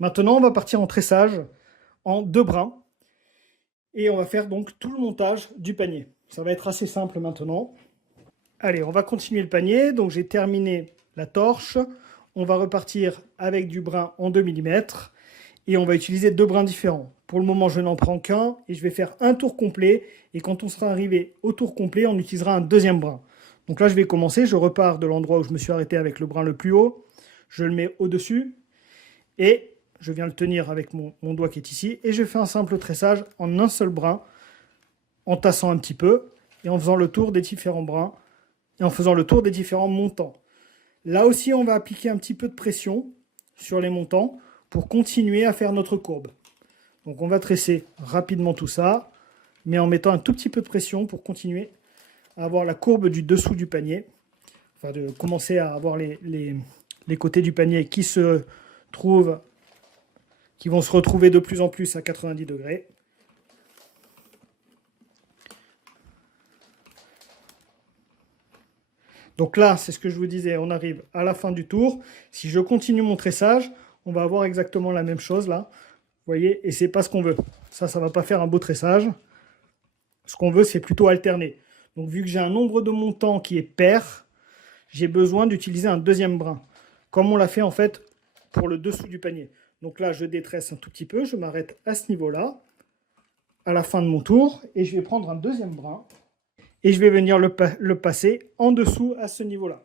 Maintenant, on va partir en tressage en 2 brins et on va faire donc tout le montage du panier. Ça va être assez simple maintenant. Allez, on va continuer le panier. Donc j'ai terminé la torche. On va repartir avec du brin en 2 mm et on va utiliser 2 brins différents. Pour le moment, je n'en prends qu'un et je vais faire un tour complet. Et quand on sera arrivé au tour complet, on utilisera un deuxième brin. Donc là, je vais commencer. Je repars de l'endroit où je me suis arrêté avec le brin le plus haut. Je le mets au-dessus et je viens le tenir avec mon doigt qui est ici. Et je fais un simple tressage en un seul brin, en tassant un petit peu et en faisant le tour des différents brins et en faisant le tour des différents montants. Là aussi, on va appliquer un petit peu de pression sur les montants pour continuer à faire notre courbe. Donc on va tresser rapidement tout ça, mais en mettant un tout petit peu de pression pour continuer à avoir la courbe du dessous du panier. Enfin, de commencer à avoir les côtés du panier qui vont se retrouver de plus en plus à 90 degrés. Donc là, c'est ce que je vous disais, on arrive à la fin du tour. Si je continue mon tressage, on va avoir exactement la même chose là. Vous voyez, et c'est pas ce qu'on veut. Ça va pas faire un beau tressage. Ce qu'on veut, c'est plutôt alterner. Donc vu que j'ai un nombre de montants qui est pair, j'ai besoin d'utiliser un deuxième brin. Comme on l'a fait en fait pour le dessous du panier. Donc là, je détresse un tout petit peu, je m'arrête à ce niveau-là, à la fin de mon tour, et je vais prendre un deuxième brin, et je vais venir le passer en dessous à ce niveau-là.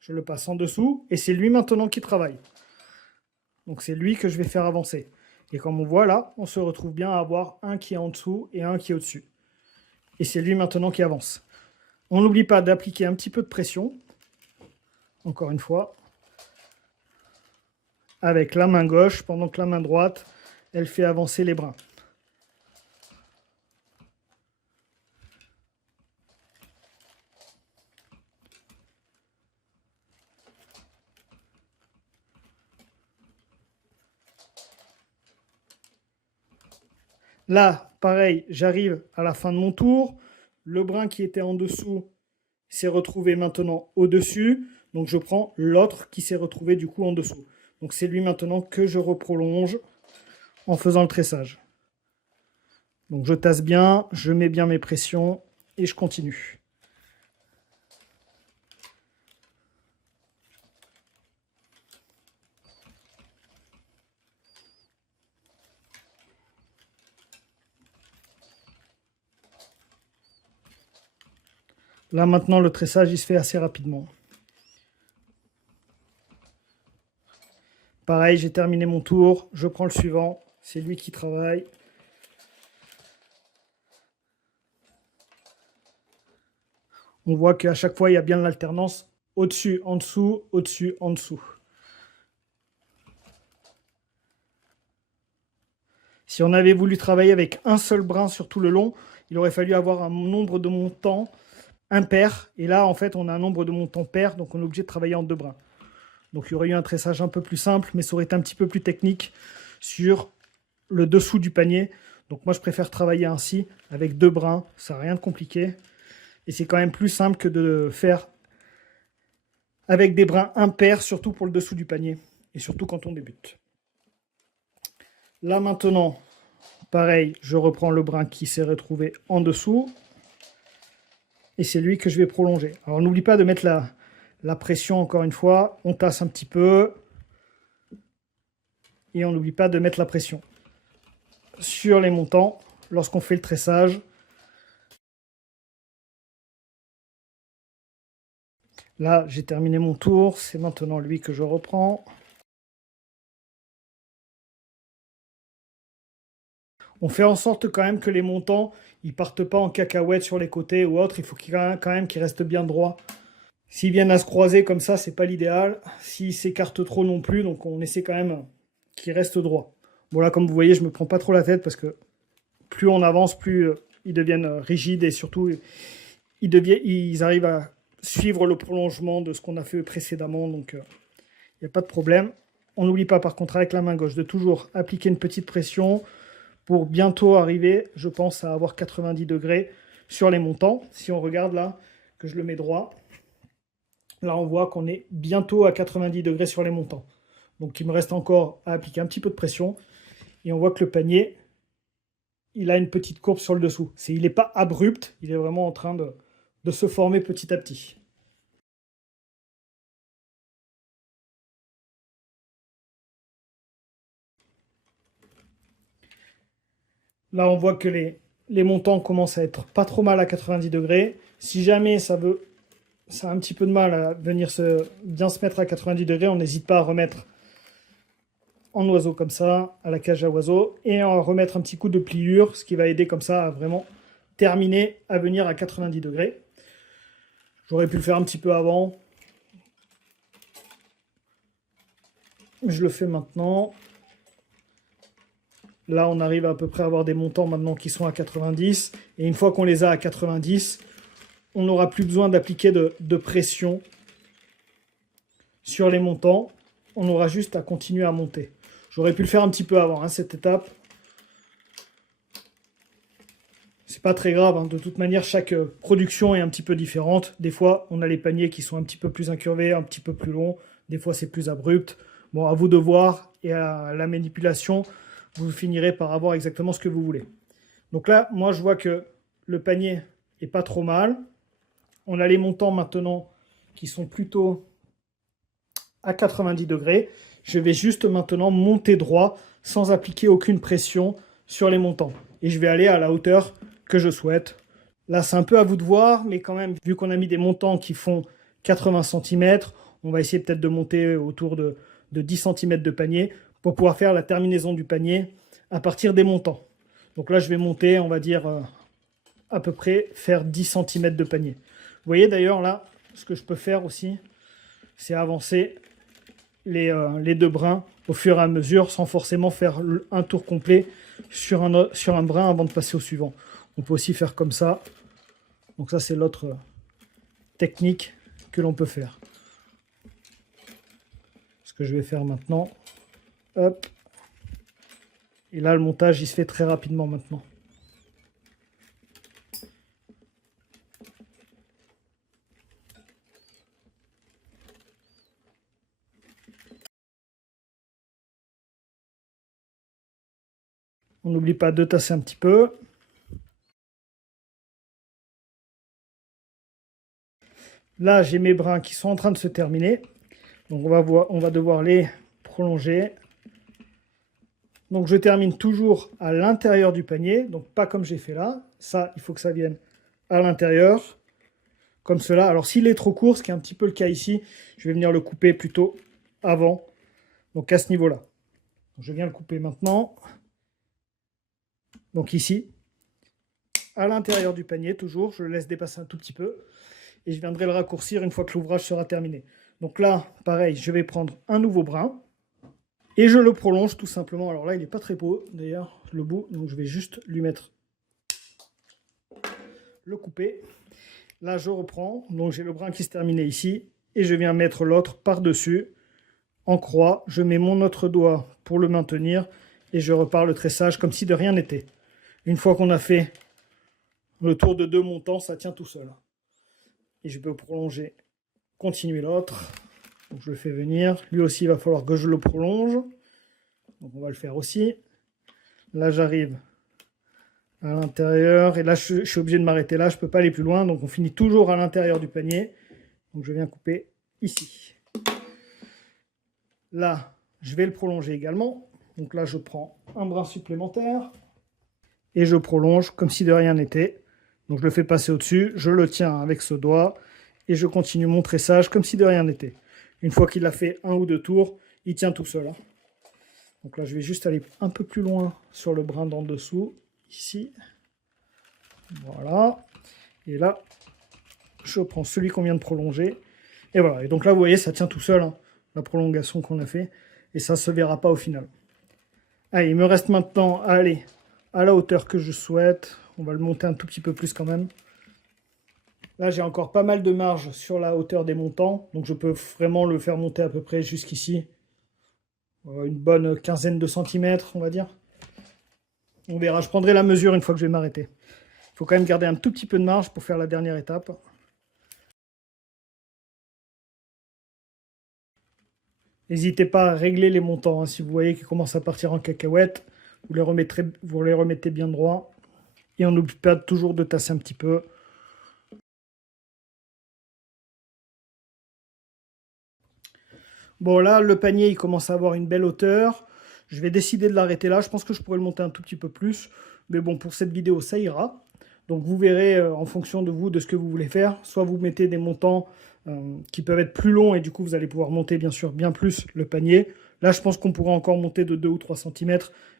Je le passe en dessous, et c'est lui maintenant qui travaille. Donc c'est lui que je vais faire avancer. Et comme on voit là, on se retrouve bien à avoir un qui est en dessous et un qui est au-dessus. Et c'est lui maintenant qui avance. On n'oublie pas d'appliquer un petit peu de pression, encore une fois, avec la main gauche, pendant que la main droite, elle fait avancer les brins. Là, pareil, j'arrive à la fin de mon tour. Le brin qui était en dessous s'est retrouvé maintenant au-dessus. Donc je prends l'autre qui s'est retrouvé du coup en dessous. Donc c'est lui maintenant que je reprolonge en faisant le tressage. Donc je tasse bien, je mets bien mes pressions et je continue. Là maintenant le tressage il se fait assez rapidement. Pareil, j'ai terminé mon tour, je prends le suivant, c'est lui qui travaille. On voit qu'à chaque fois il y a bien de l'alternance au-dessus, en dessous, au-dessus, en dessous. Si on avait voulu travailler avec un seul brin sur tout le long, il aurait fallu avoir un nombre de montants impair. Et là, en fait, on a un nombre de montants pair, donc on est obligé de travailler en deux brins. Donc il y aurait eu un tressage un peu plus simple, mais ça aurait été un petit peu plus technique sur le dessous du panier. Donc moi, je préfère travailler ainsi, avec deux brins. Ça n'a rien de compliqué. Et c'est quand même plus simple que de faire avec des brins impairs, surtout pour le dessous du panier. Et surtout quand on débute. Là maintenant, pareil, je reprends le brin qui s'est retrouvé en dessous. Et c'est lui que je vais prolonger. Alors n'oublie pas de mettre la pression encore une fois. On tasse un petit peu. Et on n'oublie pas de mettre la pression sur les montants lorsqu'on fait le tressage. Là, j'ai terminé mon tour. C'est maintenant lui que je reprends. On fait en sorte quand même que les montants ils partent pas en cacahuète sur les côtés ou autre. Il faut quand même qu'ils restent bien droits. S'ils viennent à se croiser comme ça, c'est pas l'idéal. S'ils s'écartent trop non plus, donc on essaie quand même qu'ils restent droits. Bon là, comme vous voyez, je me prends pas trop la tête parce que plus on avance, plus ils deviennent rigides et surtout ils arrivent à suivre le prolongement de ce qu'on a fait précédemment. Donc il n'y a pas de problème. On n'oublie pas par contre avec la main gauche de toujours appliquer une petite pression pour bientôt arriver, je pense, à avoir 90 degrés sur les montants. Si on regarde là, que je le mets droit, là on voit qu'on est bientôt à 90 degrés sur les montants. Donc il me reste encore à appliquer un petit peu de pression. Et on voit que le panier, il a une petite courbe sur le dessous. Il n'est pas abrupt, il est vraiment en train de se former petit à petit. Là, on voit que les montants commencent à être pas trop mal à 90 degrés. Si jamais ça a un petit peu de mal à venir bien se mettre à 90 degrés, on n'hésite pas à remettre en oiseau comme ça, à la cage à oiseaux, et à remettre un petit coup de pliure, ce qui va aider comme ça à vraiment terminer à venir à 90 degrés. J'aurais pu le faire un petit peu avant. Je le fais maintenant. Là, on arrive à peu près à avoir des montants maintenant qui sont à 90. Et une fois qu'on les a à 90, on n'aura plus besoin d'appliquer de pression sur les montants. On aura juste à continuer à monter. J'aurais pu le faire un petit peu avant, cette étape. C'est pas très grave, de toute manière, chaque production est un petit peu différente. Des fois, on a les paniers qui sont un petit peu plus incurvés, un petit peu plus longs. Des fois, c'est plus abrupt. Bon, à vous de voir et à la manipulation, vous finirez par avoir exactement ce que vous voulez. Donc là, moi, je vois que le panier est pas trop mal. On a les montants maintenant qui sont plutôt à 90 degrés. Je vais juste maintenant monter droit sans appliquer aucune pression sur les montants. Et je vais aller à la hauteur que je souhaite. Là, c'est un peu à vous de voir, mais quand même, vu qu'on a mis des montants qui font 80 cm, on va essayer peut-être de monter autour de 10 cm de panier pour pouvoir faire la terminaison du panier à partir des montants. Donc là, je vais monter, on va dire, à peu près faire 10 cm de panier. Vous voyez d'ailleurs là, ce que je peux faire aussi, c'est avancer les deux brins au fur et à mesure sans forcément faire un tour complet sur un brin avant de passer au suivant. On peut aussi faire comme ça. Donc ça, c'est l'autre technique que l'on peut faire. Ce que je vais faire maintenant. Hop. Et là, le montage, il se fait très rapidement maintenant. On n'oublie pas de tasser un petit peu. Là, j'ai mes brins qui sont en train de se terminer. Donc on va devoir les prolonger. Donc je termine toujours à l'intérieur du panier, donc pas comme j'ai fait là. Ça, il faut que ça vienne à l'intérieur, comme cela. Alors s'il est trop court, ce qui est un petit peu le cas ici, je vais venir le couper plutôt avant, donc à ce niveau-là. Je viens le couper maintenant. Donc ici, à l'intérieur du panier, toujours, je le laisse dépasser un tout petit peu. Et je viendrai le raccourcir une fois que l'ouvrage sera terminé. Donc là, pareil, je vais prendre un nouveau brin. Et je le prolonge tout simplement. Alors là, il n'est pas très beau, d'ailleurs, le bout. Donc je vais juste lui mettre le couper. Là, je reprends. Donc j'ai le brin qui se terminait ici. Et je viens mettre l'autre par-dessus. En croix, je mets mon autre doigt pour le maintenir. Et je repars le tressage comme si de rien n'était. Une fois qu'on a fait le tour de 2 montants, ça tient tout seul. Et je peux prolonger, continuer l'autre. Donc je le fais venir. Lui aussi, il va falloir que je le prolonge. Donc on va le faire aussi. Là, j'arrive à l'intérieur. Et là, je suis obligé de m'arrêter là. Je ne peux pas aller plus loin. Donc on finit toujours à l'intérieur du panier. Donc je viens couper ici. Là, je vais le prolonger également. Donc là, je prends un brin supplémentaire. Et je prolonge comme si de rien n'était. Donc je le fais passer au-dessus. Je le tiens avec ce doigt. Et je continue mon tressage comme si de rien n'était. Une fois qu'il a fait 1 ou 2 tours, il tient tout seul. Donc là, je vais juste aller un peu plus loin sur le brin d'en dessous, ici. Voilà. Et là, je prends celui qu'on vient de prolonger. Et voilà. Et donc là, vous voyez, ça tient tout seul, la prolongation qu'on a fait. Et ça ne se verra pas au final. Allez, il me reste maintenant à aller à la hauteur que je souhaite. On va le monter un tout petit peu plus quand même. Là, j'ai encore pas mal de marge sur la hauteur des montants. Donc je peux vraiment le faire monter à peu près jusqu'ici. Une bonne quinzaine de centimètres, on va dire. On verra, je prendrai la mesure une fois que je vais m'arrêter. Il faut quand même garder un tout petit peu de marge pour faire la dernière étape. N'hésitez pas à régler les montants. Si vous voyez qu'ils commencent à partir en cacahuète, vous les remettez bien droit. Et on n'oublie pas toujours de tasser un petit peu. Bon, là, le panier, il commence à avoir une belle hauteur. Je vais décider de l'arrêter là. Je pense que je pourrais le monter un tout petit peu plus. Mais bon, pour cette vidéo, ça ira. Donc, vous verrez en fonction de vous, de ce que vous voulez faire. Soit vous mettez des montants qui peuvent être plus longs et du coup, vous allez pouvoir monter, bien sûr, bien plus le panier. Là, je pense qu'on pourra encore monter de 2 ou 3 cm.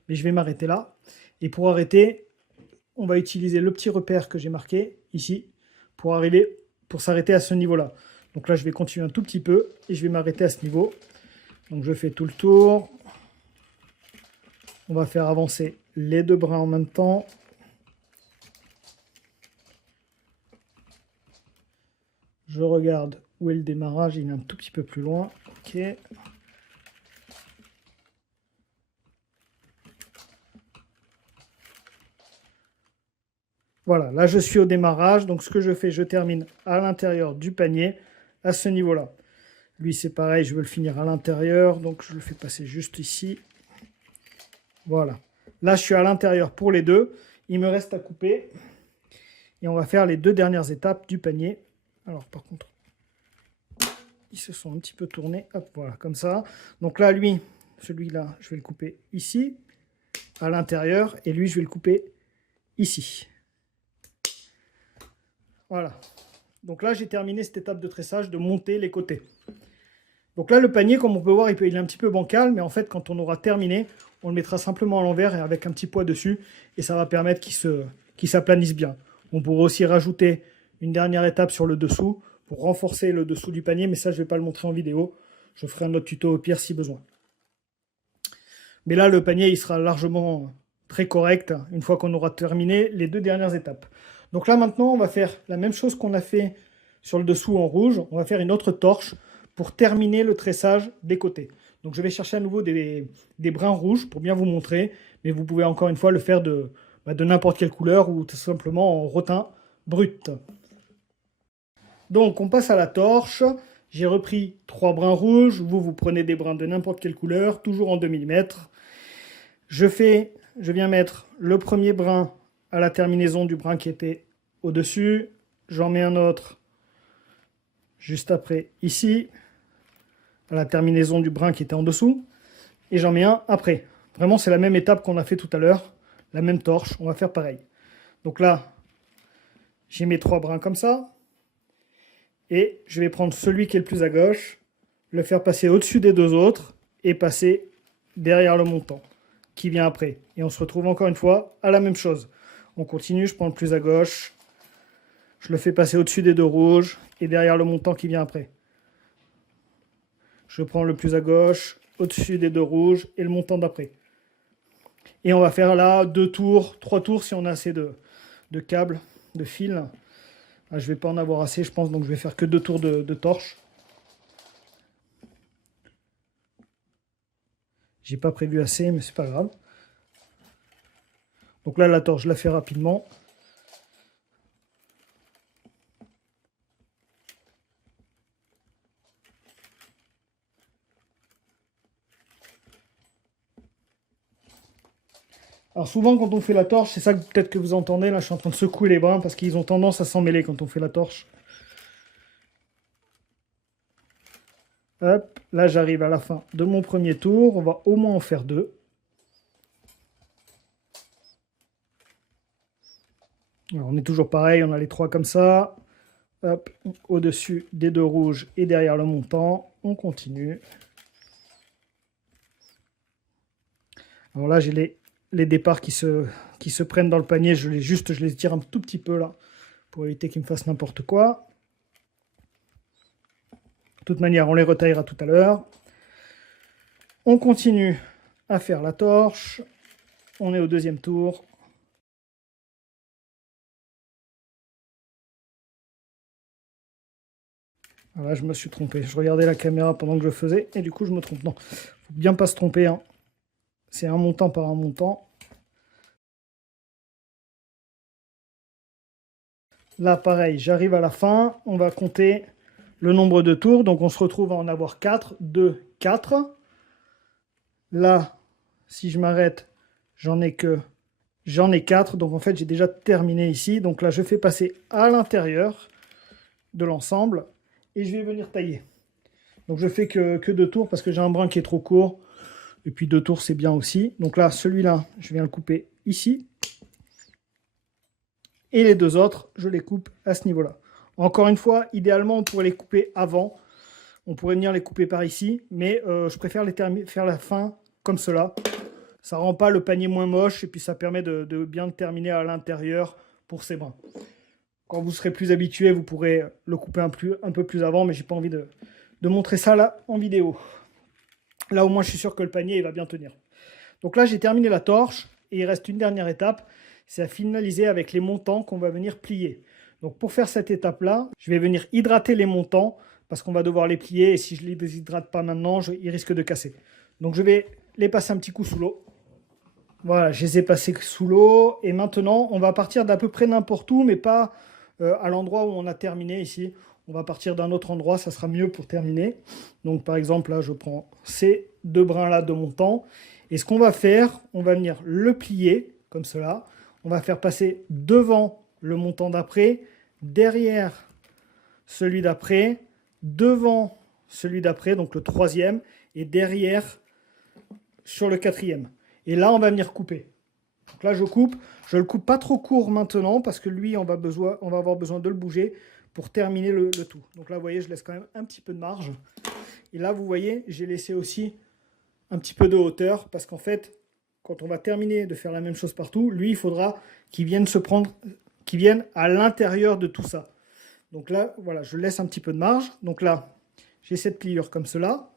Mais je vais m'arrêter là. Et pour arrêter, on va utiliser le petit repère que j'ai marqué ici pour s'arrêter à ce niveau-là. Donc là, je vais continuer un tout petit peu et je vais m'arrêter à ce niveau. Donc je fais tout le tour. On va faire avancer les 2 brins en même temps. Je regarde où est le démarrage. Il est un tout petit peu plus loin. Ok. Voilà, là je suis au démarrage. Donc ce que je fais, je termine à l'intérieur du panier à ce niveau-là. Lui, c'est pareil, je veux le finir à l'intérieur, donc je le fais passer juste ici. Voilà. Là, je suis à l'intérieur pour les 2. Il me reste à couper. Et on va faire les 2 dernières étapes du panier. Alors, par contre, ils se sont un petit peu tournés. Hop, voilà, comme ça. Donc là, lui, celui-là, je vais le couper ici, à l'intérieur. Et lui, je vais le couper ici. Voilà. Donc là, j'ai terminé cette étape de tressage, de monter les côtés. Donc là, le panier, comme on peut voir, il est un petit peu bancal, mais en fait, quand on aura terminé, on le mettra simplement à l'envers et avec un petit poids dessus, et ça va permettre qu'il s'aplanisse bien. On pourra aussi rajouter une dernière étape sur le dessous pour renforcer le dessous du panier, mais ça, je ne vais pas le montrer en vidéo. Je ferai un autre tuto au pire si besoin. Mais là, le panier, il sera largement très correct une fois qu'on aura terminé les 2 dernières étapes. Donc là, maintenant, on va faire la même chose qu'on a fait sur le dessous en rouge. On va faire une autre torche pour terminer le tressage des côtés. Donc je vais chercher à nouveau des brins rouges pour bien vous montrer, mais vous pouvez encore une fois le faire de n'importe quelle couleur ou tout simplement en rotin brut. Donc on passe à la torche. J'ai repris 3 brins rouges. Vous prenez des brins de n'importe quelle couleur, toujours en 2 mm. Je fais je viens mettre le premier brin à la terminaison du brin qui était au-dessus. J'en mets un autre juste après ici, à la terminaison du brin qui était en dessous. Et j'en mets un après. Vraiment, c'est la même étape qu'on a fait tout à l'heure. La même torche, on va faire pareil. Donc là, j'ai mes 3 brins comme ça. Et je vais prendre celui qui est le plus à gauche, le faire passer au-dessus des 2 autres et passer derrière le montant qui vient après. Et on se retrouve encore une fois à la même chose. On continue, je prends le plus à gauche, je le fais passer au-dessus des 2 rouges et derrière le montant qui vient après. Je prends le plus à gauche, au-dessus des 2 rouges et le montant d'après. Et on va faire là 2 tours, 3 tours si on a assez de câbles, de fils. Je ne vais pas en avoir assez, je pense, donc je vais faire que 2 tours de torche. J'ai pas prévu assez, mais c'est pas grave. Donc là, la torche, je la fais rapidement. Alors souvent, quand on fait la torche, c'est ça que peut-être que vous entendez. Là, je suis en train de secouer les brins parce qu'ils ont tendance à s'emmêler quand on fait la torche. Hop, là, j'arrive à la fin de mon premier tour. On va au moins en faire 2. Alors, on est toujours pareil, on a les 3 comme ça. Hop, au-dessus des 2 rouges et derrière le montant. On continue. Alors là, j'ai les départs qui se prennent dans le panier. Je les tire un tout petit peu là, pour éviter qu'ils me fassent n'importe quoi. De toute manière, on les retaillera tout à l'heure. On continue à faire la torche. On est au 2e tour. Voilà, je me suis trompé. Je regardais la caméra pendant que je faisais et du coup, je me trompe. Non, faut bien pas se tromper, hein. C'est un montant par un montant. Là, pareil, j'arrive à la fin. On va compter le nombre de tours. Donc, on se retrouve à en avoir 4. 2, 4. Là, si je m'arrête, j'en ai 4. Donc, en fait, j'ai déjà terminé ici. Donc là, je fais passer à l'intérieur de l'ensemble et je vais venir tailler. Donc, je fais que 2 tours parce que j'ai un brin qui est trop court. Et puis 2 tours, c'est bien aussi. Donc là, celui-là, je viens le couper ici. Et les 2 autres, je les coupe à ce niveau-là. Encore une fois, idéalement, on pourrait les couper avant. On pourrait venir les couper par ici. Mais je préfère faire la fin comme cela. Ça rend pas le panier moins moche. Et puis ça permet de bien terminer à l'intérieur pour ces brins. Quand vous serez plus habitué, vous pourrez le couper un peu plus avant. Mais j'ai pas envie de montrer ça là en vidéo. Là, au moins, je suis sûr que le panier il va bien tenir. Donc là, j'ai terminé la torche et il reste une dernière étape. C'est à finaliser avec les montants qu'on va venir plier. Donc pour faire cette étape-là, je vais venir hydrater les montants parce qu'on va devoir les plier et si je ne les déshydrate pas maintenant, ils risquent de casser. Donc je vais les passer un petit coup sous l'eau. Voilà, je les ai passés sous l'eau et maintenant, on va partir d'à peu près n'importe où, mais pas à l'endroit où on a terminé ici. On va partir d'un autre endroit, ça sera mieux pour terminer. Donc par exemple, là, je prends ces 2 brins-là de montant. Et ce qu'on va faire, on va venir le plier, comme cela. On va faire passer devant le montant d'après, derrière celui d'après, devant celui d'après, donc le 3e, et derrière sur le 4e. Et là, on va venir couper. Donc là, je coupe. Je le coupe pas trop court maintenant, parce que lui, on va avoir besoin de le bouger pour terminer le tout. Donc là, vous voyez, je laisse quand même un petit peu de marge. Et là, vous voyez, j'ai laissé aussi un petit peu de hauteur, parce qu'en fait, quand on va terminer de faire la même chose partout, lui, il faudra qu'il vienne à l'intérieur de tout ça. Donc là, voilà, je laisse un petit peu de marge. Donc là, j'ai cette pliure comme cela.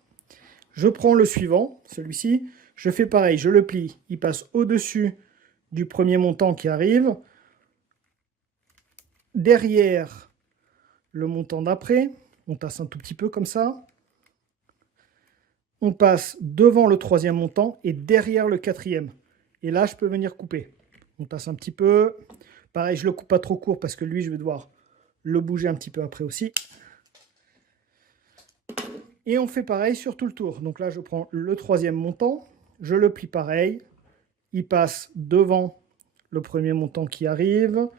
Je prends le suivant, celui-ci. Je fais pareil, je le plie. Il passe au-dessus du premier montant qui arrive. Derrière le montant d'après, on tasse un tout petit peu comme ça. On passe devant le 3e montant et derrière le 4e. Et là, je peux venir couper. On tasse un petit peu. Pareil, je ne le coupe pas trop court parce que lui, je vais devoir le bouger un petit peu après aussi. Et on fait pareil sur tout le tour. Donc là, je prends le 3e montant. Je le plie pareil. il passe devant le premier montant qui arrive,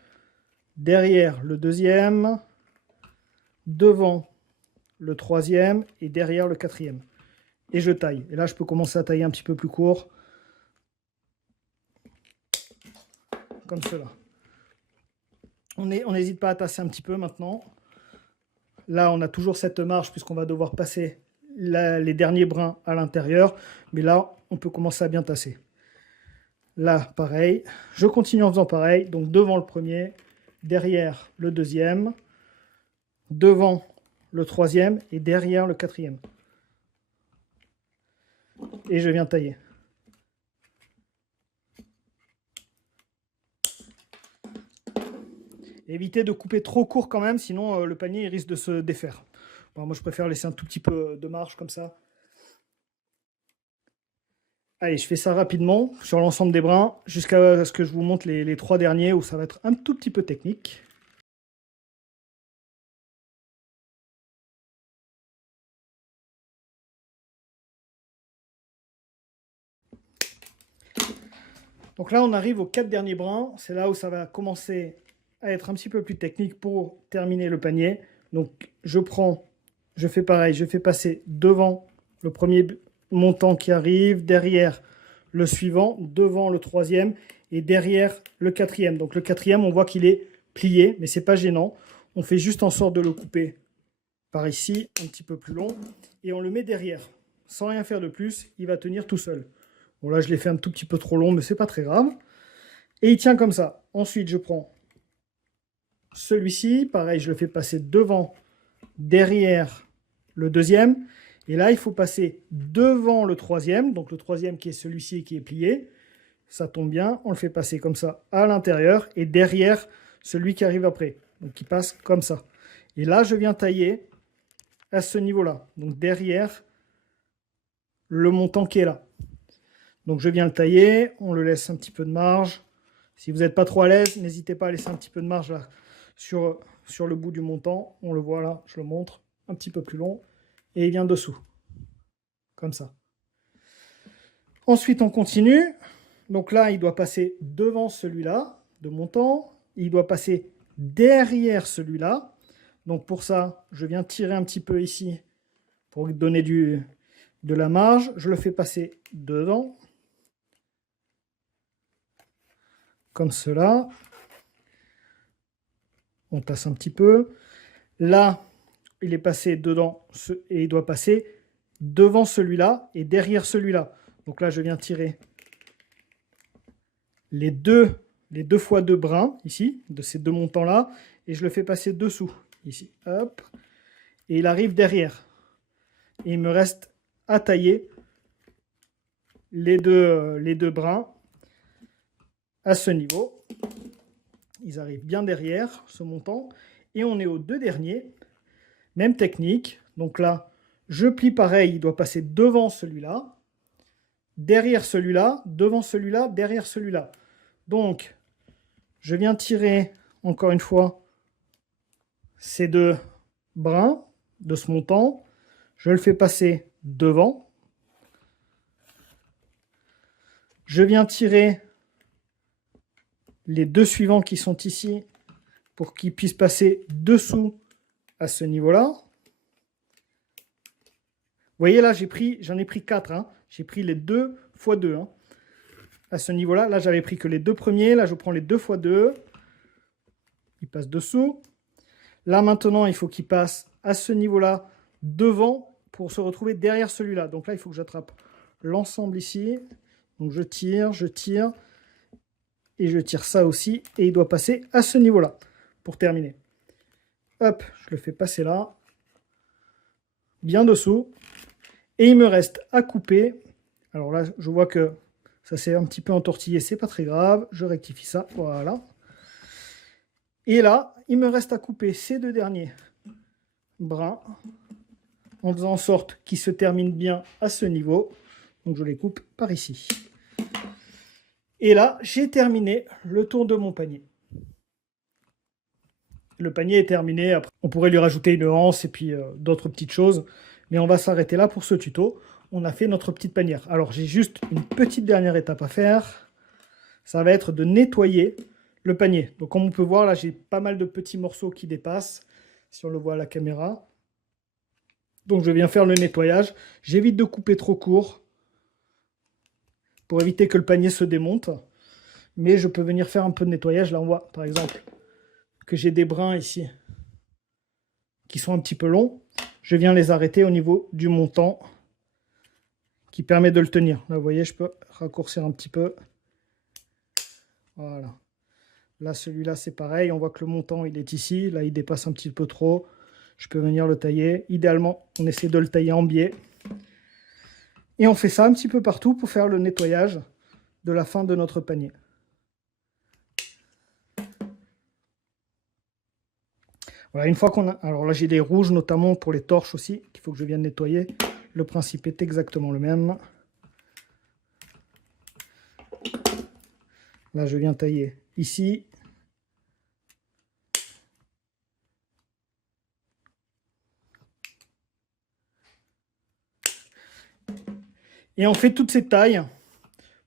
derrière le deuxième, devant le troisième et derrière le quatrième. Et je taille. Et là, je peux commencer à tailler un petit peu plus court. Comme cela. On n'hésite pas à tasser un petit peu maintenant. Là, on a toujours cette marge puisqu'on va devoir passer les derniers brins à l'intérieur. Mais là, on peut commencer à bien tasser. Là, pareil. Je continue en faisant pareil. Donc, devant le premier, derrière le deuxième, devant le troisième et derrière le quatrième. Et je viens tailler. Évitez de couper trop court quand même, sinon le panier il risque de se défaire. Bon, moi je préfère laisser un tout petit peu de marge comme ça. Allez, je fais ça rapidement sur l'ensemble des brins, jusqu'à ce que je vous montre les 3 derniers où ça va être un tout petit peu technique. Donc là, on arrive aux 4 derniers brins. C'est là où ça va commencer à être un petit peu plus technique pour terminer le panier. Donc je fais pareil, je fais passer devant le premier montant qui arrive, derrière le suivant, devant le troisième et derrière le quatrième. Donc le quatrième, on voit qu'il est plié, mais c'est pas gênant. On fait juste en sorte de le couper par ici, un petit peu plus long, et on le met derrière. Sans rien faire de plus, il va tenir tout seul. Bon là, je l'ai fait un tout petit peu trop long, mais c'est pas très grave. Et il tient comme ça. Ensuite, je prends celui-ci, pareil, je le fais passer devant, derrière le deuxième. Et là, il faut passer devant le troisième, donc le troisième qui est celui-ci qui est plié. Ça tombe bien, on le fait passer comme ça à l'intérieur et derrière celui qui arrive après. Donc il passe comme ça. Et là, je viens tailler à ce niveau-là, donc derrière le montant qui est là. Donc je viens le tailler, on le laisse un petit peu de marge. Si vous n'êtes pas trop à l'aise, n'hésitez pas à laisser un petit peu de marge là, sur le bout du montant. On le voit là, je le montre, un petit peu plus long. Et il vient dessous, comme ça. Ensuite, on continue. Donc là, il doit passer devant celui-là, de montant. Il doit passer derrière celui-là. Donc pour ça, je viens tirer un petit peu ici pour donner de la marge. Je le fais passer dedans. Comme cela. On tasse un petit peu. Là, il est passé dedans et il doit passer devant celui-là et derrière celui-là. Donc là, je viens tirer les deux fois 2 brins, ici, de ces 2 montants-là, et je le fais passer dessous, ici. Hop. Et il arrive derrière. Et il me reste à tailler les deux brins à ce niveau. Ils arrivent bien derrière ce montant. Et on est aux 2 derniers. Même technique. Donc là, je plie pareil. Il doit passer devant celui-là, derrière celui-là, devant celui-là, derrière celui-là. Donc, je viens tirer, encore une fois, ces 2 brins de ce montant. Je le fais passer devant. Je viens tirer les 2 suivants qui sont ici pour qu'ils puissent passer dessous à ce niveau-là. Vous voyez là, j'en ai pris 4. Hein. J'ai pris les 2 x 2. Hein. À ce niveau-là, là j'avais pris que les 2 premiers. Là, je prends les 2 x 2. Ils passent dessous. Là maintenant, il faut qu'ils passent à ce niveau-là devant pour se retrouver derrière celui-là. Donc là, il faut que j'attrape l'ensemble ici. Donc je tire et je tire ça aussi. Et il doit passer à ce niveau-là pour terminer. Hop, je le fais passer là. Bien dessous. Et il me reste à couper. Alors là, je vois que ça s'est un petit peu entortillé. C'est pas très grave. Je rectifie ça. Voilà. Et là, il me reste à couper ces 2 derniers brins en faisant en sorte qu'ils se terminent bien à ce niveau. Donc je les coupe par ici. Et là, j'ai terminé le tour de mon panier. Le panier est terminé. Après, on pourrait lui rajouter une anse et puis d'autres petites choses. Mais on va s'arrêter là pour ce tuto. On a fait notre petite panière. Alors, j'ai juste une petite dernière étape à faire. ça va être de nettoyer le panier. Donc comme on peut voir, là, j'ai pas mal de petits morceaux qui dépassent, si on le voit à la caméra. Donc je viens faire le nettoyage. J'évite de couper trop court pour éviter que le panier se démonte. Mais je peux venir faire un peu de nettoyage. Là, on voit, par exemple, que j'ai des brins ici qui sont un petit peu longs. Je viens les arrêter au niveau du montant qui permet de le tenir. Là, vous voyez, je peux raccourcir un petit peu. Voilà. Là, celui-là, c'est pareil. On voit que le montant, il est ici. Là, il dépasse un petit peu trop. Je peux venir le tailler. Idéalement, on essaie de le tailler en biais. Et on fait ça un petit peu partout pour faire le nettoyage de la fin de notre panier. Voilà, une fois qu'on a... Alors là, j'ai des rouges, notamment pour les torches aussi, qu'il faut que je vienne nettoyer. Le principe est exactement le même. Là, je viens tailler ici. Et on fait toutes ces tailles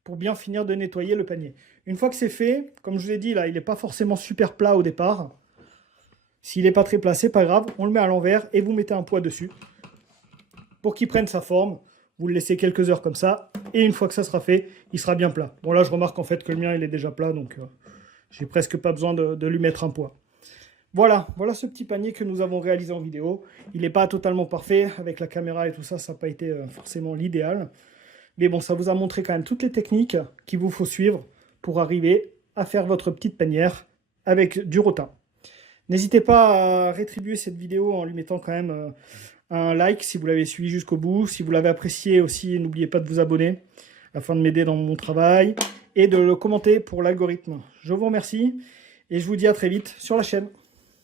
pour bien finir de nettoyer le panier. Une fois que c'est fait, comme je vous ai dit, là, il n'est pas forcément super plat au départ. S'il n'est pas très plat, c'est pas grave. On le met à l'envers et vous mettez un poids dessus pour qu'il prenne sa forme. Vous le laissez quelques heures comme ça. Et une fois que ça sera fait, il sera bien plat. Bon, là, je remarque en fait que le mien, il est déjà plat. Donc, j'ai presque pas besoin de lui mettre un poids. Voilà ce petit panier que nous avons réalisé en vidéo. Il n'est pas totalement parfait. Avec la caméra et tout ça, ça n'a pas été forcément l'idéal. Mais bon, ça vous a montré quand même toutes les techniques qu'il vous faut suivre pour arriver à faire votre petite panière avec du rotin. N'hésitez pas à rétribuer cette vidéo en lui mettant quand même un like si vous l'avez suivi jusqu'au bout. Si vous l'avez apprécié aussi, n'oubliez pas de vous abonner afin de m'aider dans mon travail et de le commenter pour l'algorithme. Je vous remercie et je vous dis à très vite sur la chaîne.